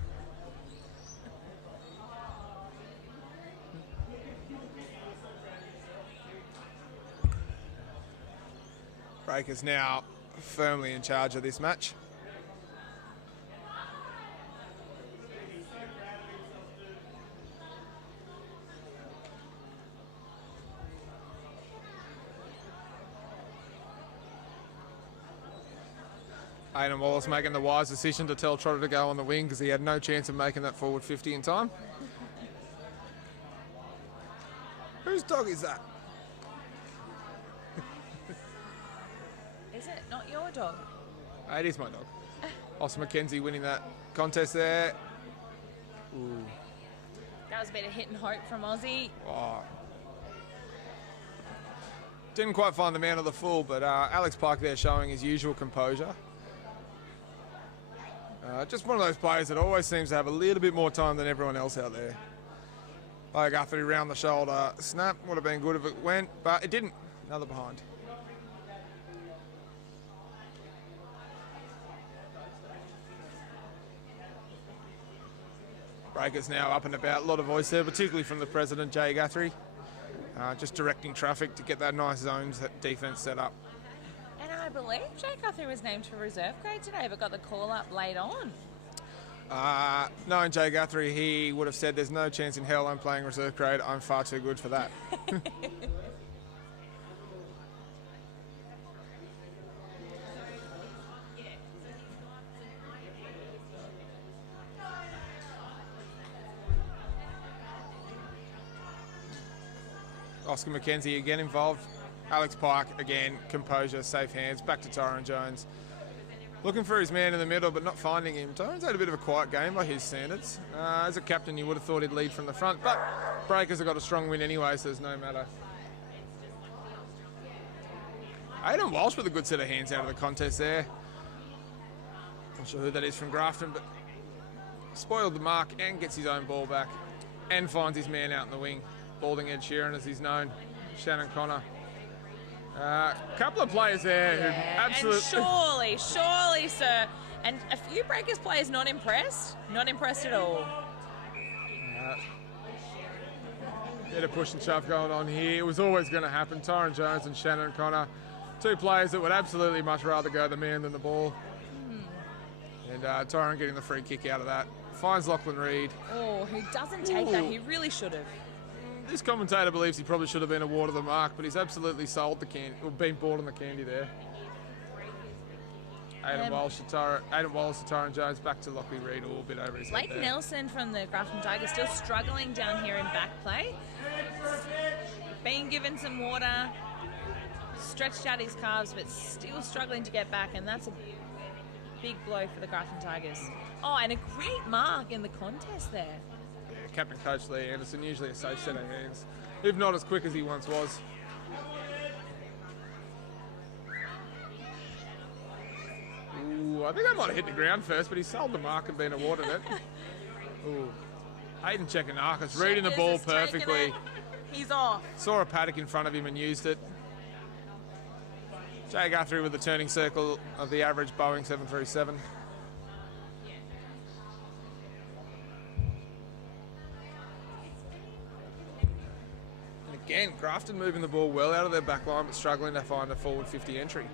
Breakers now firmly in charge of this match. Aidan Wallace making the wise decision to tell Trotter to go on the wing because he had no chance of making that forward 50 in time. Whose dog is that? Is it not your dog? It is my dog. Oscar McKenzie winning that contest there. Ooh. That was a bit of hit and hope from Aussie. Oh. Didn't quite find the man of the full, but Alex Pike there showing his usual composure. Just one of those players that always seems to have a little bit more time than everyone else out there. Like Guthrie round the shoulder snap, would have been good if it went, but it didn't. Another behind. Breakers now up and about, a lot of voice there, particularly from the president, Jay Guthrie. Just directing traffic to get that nice zones defence set up. And I believe Jay Guthrie was named for reserve grade today, but got the call up late on. Knowing Jay Guthrie, he would have said, there's no chance in hell I'm playing reserve grade. I'm far too good for that. Oscar McKenzie again involved. Alex Pike again, composure, safe hands. Back to Tyron Jones. Looking for his man in the middle, but not finding him. Tyron's had a bit of a quiet game by his standards. As a captain, you would have thought he'd lead from the front, but Breakers have got a strong win anyway, so there's no matter. Aidan Walsh with a good set of hands out of the contest there. Not sure who that is from Grafton, but spoiled the mark and gets his own ball back and finds his man out in the wing. Balding Ed Sheeran, as he's known. Shannon Connor. A couple of players there who absolutely... And surely, sir. And a few Breakers players not impressed. Not impressed at all. Bit of push and shove going on here. It was always going to happen. Tyron Jones and Shannon Connor. Two players that would absolutely much rather go the man than the ball. And Tyron getting the free kick out of that. Finds Lachlan Reid. Oh, who doesn't take that? He really should have. This commentator believes he probably should have been awarded the mark, but he's absolutely sold the candy, or been bought on the candy there. Aidan Walsh to Tyron Jones, back to Lachlan Reid, a bit over his head Blake there. Nelson from the Grafton Tigers still struggling down here in back play. Being given some water, stretched out his calves, but still struggling to get back, and that's a big blow for the Grafton Tigers. Oh, and a great mark in the contest there. Captain Coach Lee Anderson, usually a safe set of hands, if not as quick as he once was. Ooh, I think I might have hit the ground first, but he sold the mark and been awarded it. Ooh, Hayden Chekanakis reading the ball perfectly. He's off. Saw a paddock in front of him and used it. Jay Guthrie with the turning circle of the average Boeing 737. Again, Grafton moving the ball well out of their back line, but struggling to find a forward 50 entry.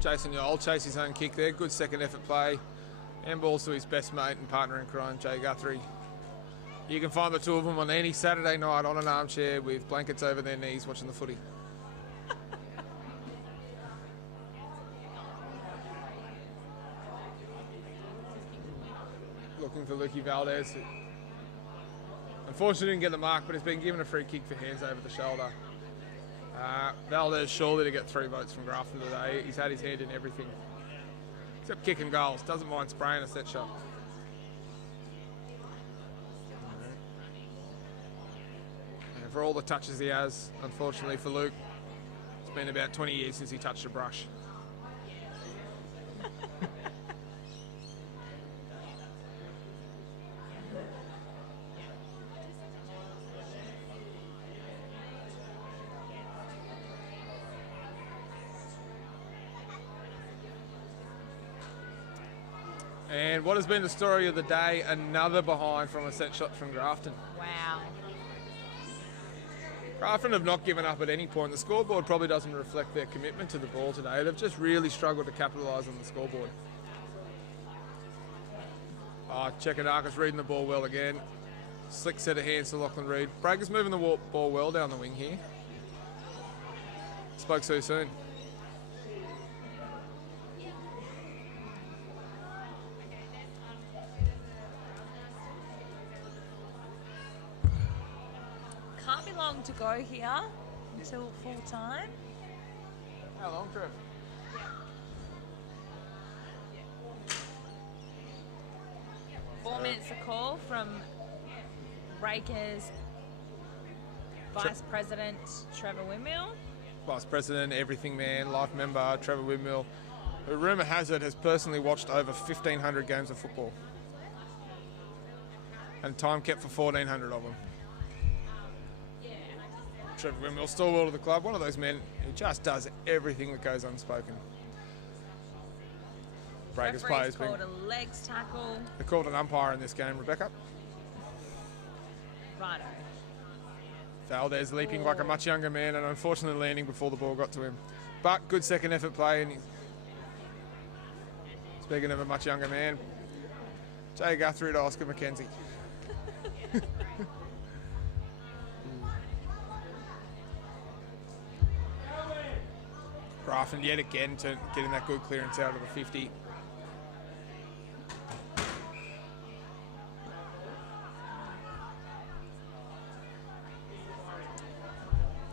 Jason Yole chased his own kick there. Good second effort play. And balls to his best mate and partner in crime, Jay Guthrie. You can find the two of them on any Saturday night on an armchair with blankets over their knees watching the footy. Looking for Lukey Valdez. Unfortunately didn't get the mark, but he's been given a free kick for hands over the shoulder. Valdez surely to get 3 votes from Grafton today. He's had his hand in everything. Except kicking goals. Doesn't mind spraying a set shot. And for all the touches he has, unfortunately for Luke, it's been about 20 years since he touched a brush. And what has been the story of the day? Another behind from a set shot from Grafton. Wow. Grafton have not given up at any point. The scoreboard probably doesn't reflect their commitment to the ball today. They've just really struggled to capitalise on the scoreboard. Chekanakis reading the ball well again. Slick set of hands to Lachlan Reid. Breakers moving the ball well down the wing here. Spoke too soon. Can't be long to go here until full time. How long, Trev? it's a call from Breakers Vice President Trevor Windmill. Vice President, everything man, life member, Trevor Windmill, who rumour has it has personally watched over 1,500 games of football. And time kept for 1,400 of them. Trevor Windmill, stalwart of the club, one of those men who just does everything that goes unspoken. Breakers players called a legs tackle. They called an umpire in this game, Rebecca. Righto. Valdez leaping like a much younger man and unfortunately landing before the ball got to him. But good second effort play. And speaking of a much younger man, Jay Guthrie to Oscar McKenzie. Grafton yet again to getting that good clearance out of the 50.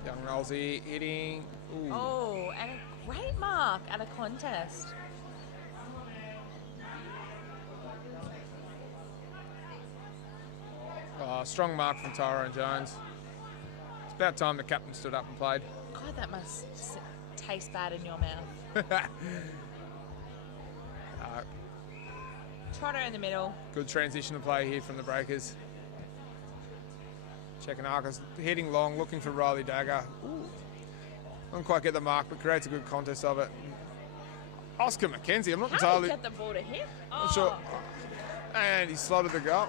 Young Rolsey hitting. Ooh. Oh, and a great mark at a contest. Strong mark from Tyrone Jones. It's about time the captain stood up and played. God, that must taste bad in your mouth. Trotter in the middle. Good transition to play here from the Breakers. Checking Arcus, heading long, looking for Riley Dagger. Ooh. Don't quite get the mark, but creates a good contest of it. Oscar McKenzie, I'm not entirely... How did he get the ball to him? Not sure. And he slotted the goal.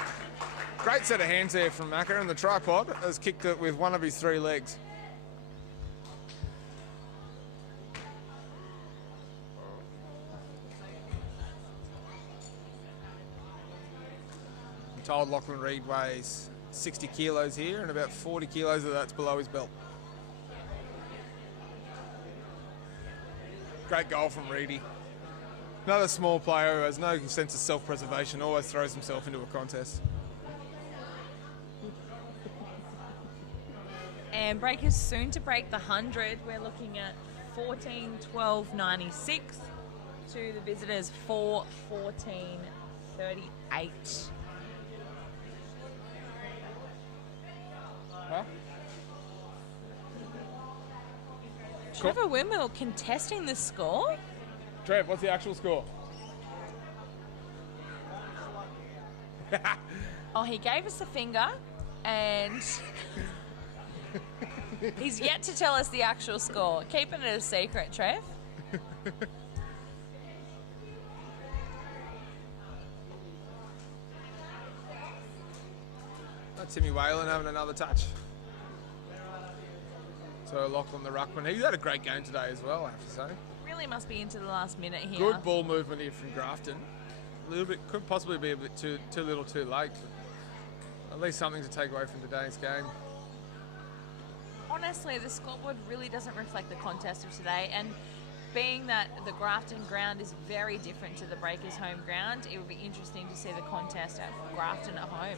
Great set of hands there from Macca, and the tripod has kicked it with one of his 3 legs. I'm told Lachlan Reid weighs 60 kilos here, and about 40 kilos of that's below his belt. Great goal from Reedy. Another small player who has no sense of self-preservation, always throws himself into a contest. And Breakers soon to break the 100. We're looking at 14-12-96 to the visitors 4-14-38. Huh? Trevor Windmill contesting the score. Trev, what's the actual score? Oh, he gave us a finger and he's yet to tell us the actual score. Keeping it a secret, Trev. Timmy Whalen having another touch. So Lachlan the ruckman, he's had a great game today as well, I have to say. Really must be into the last minute here. Good ball movement here from Grafton. A little bit, could possibly be a bit too little too late. But at least something to take away from today's game. Honestly, the scoreboard really doesn't reflect the contest of today, and being that the Grafton ground is very different to the Breakers' home ground, it would be interesting to see the contest at Grafton at home.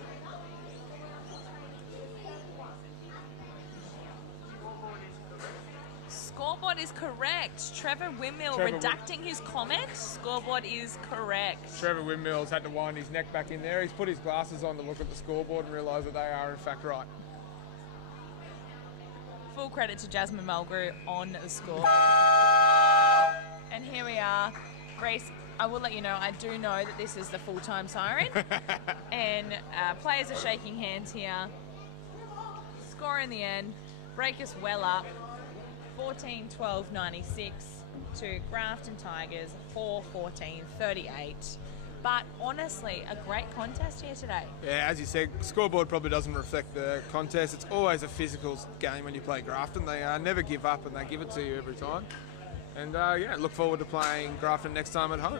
Scoreboard is correct. Trevor Windmill redacting his comment. Scoreboard is correct. Trevor Windmill's had to wind his neck back in there. He's put his glasses on to look at the scoreboard and realise that they are in fact right. Full credit to Jasmine Mulgrew on the score. And here we are. Grace, I will let you know, I do know that this is the full-time siren. And players are shaking hands here. Score in the end. Breakers well up. 14-12-96 to Grafton Tigers 4-14-38. But honestly, a great contest here today. Yeah, as you said, scoreboard probably doesn't reflect the contest. It's always a physical game when you play Grafton. They never give up and they give it to you every time. And yeah, look forward to playing Grafton next time at home.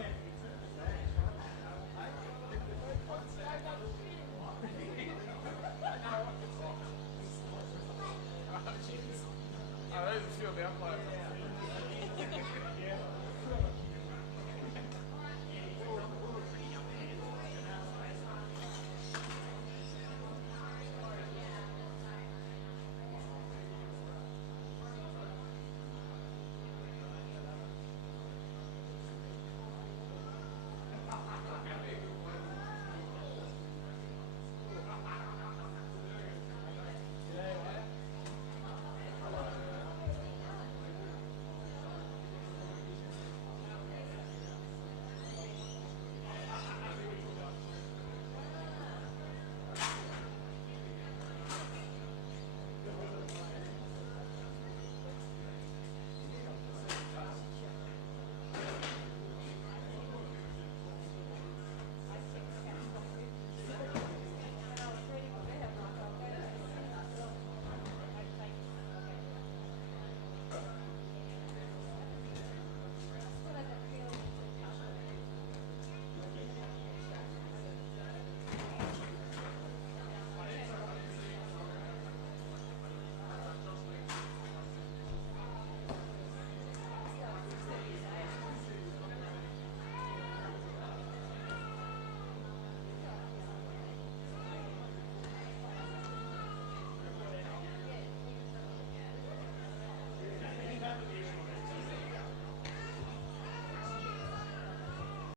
Oh, there's a few of the umpires.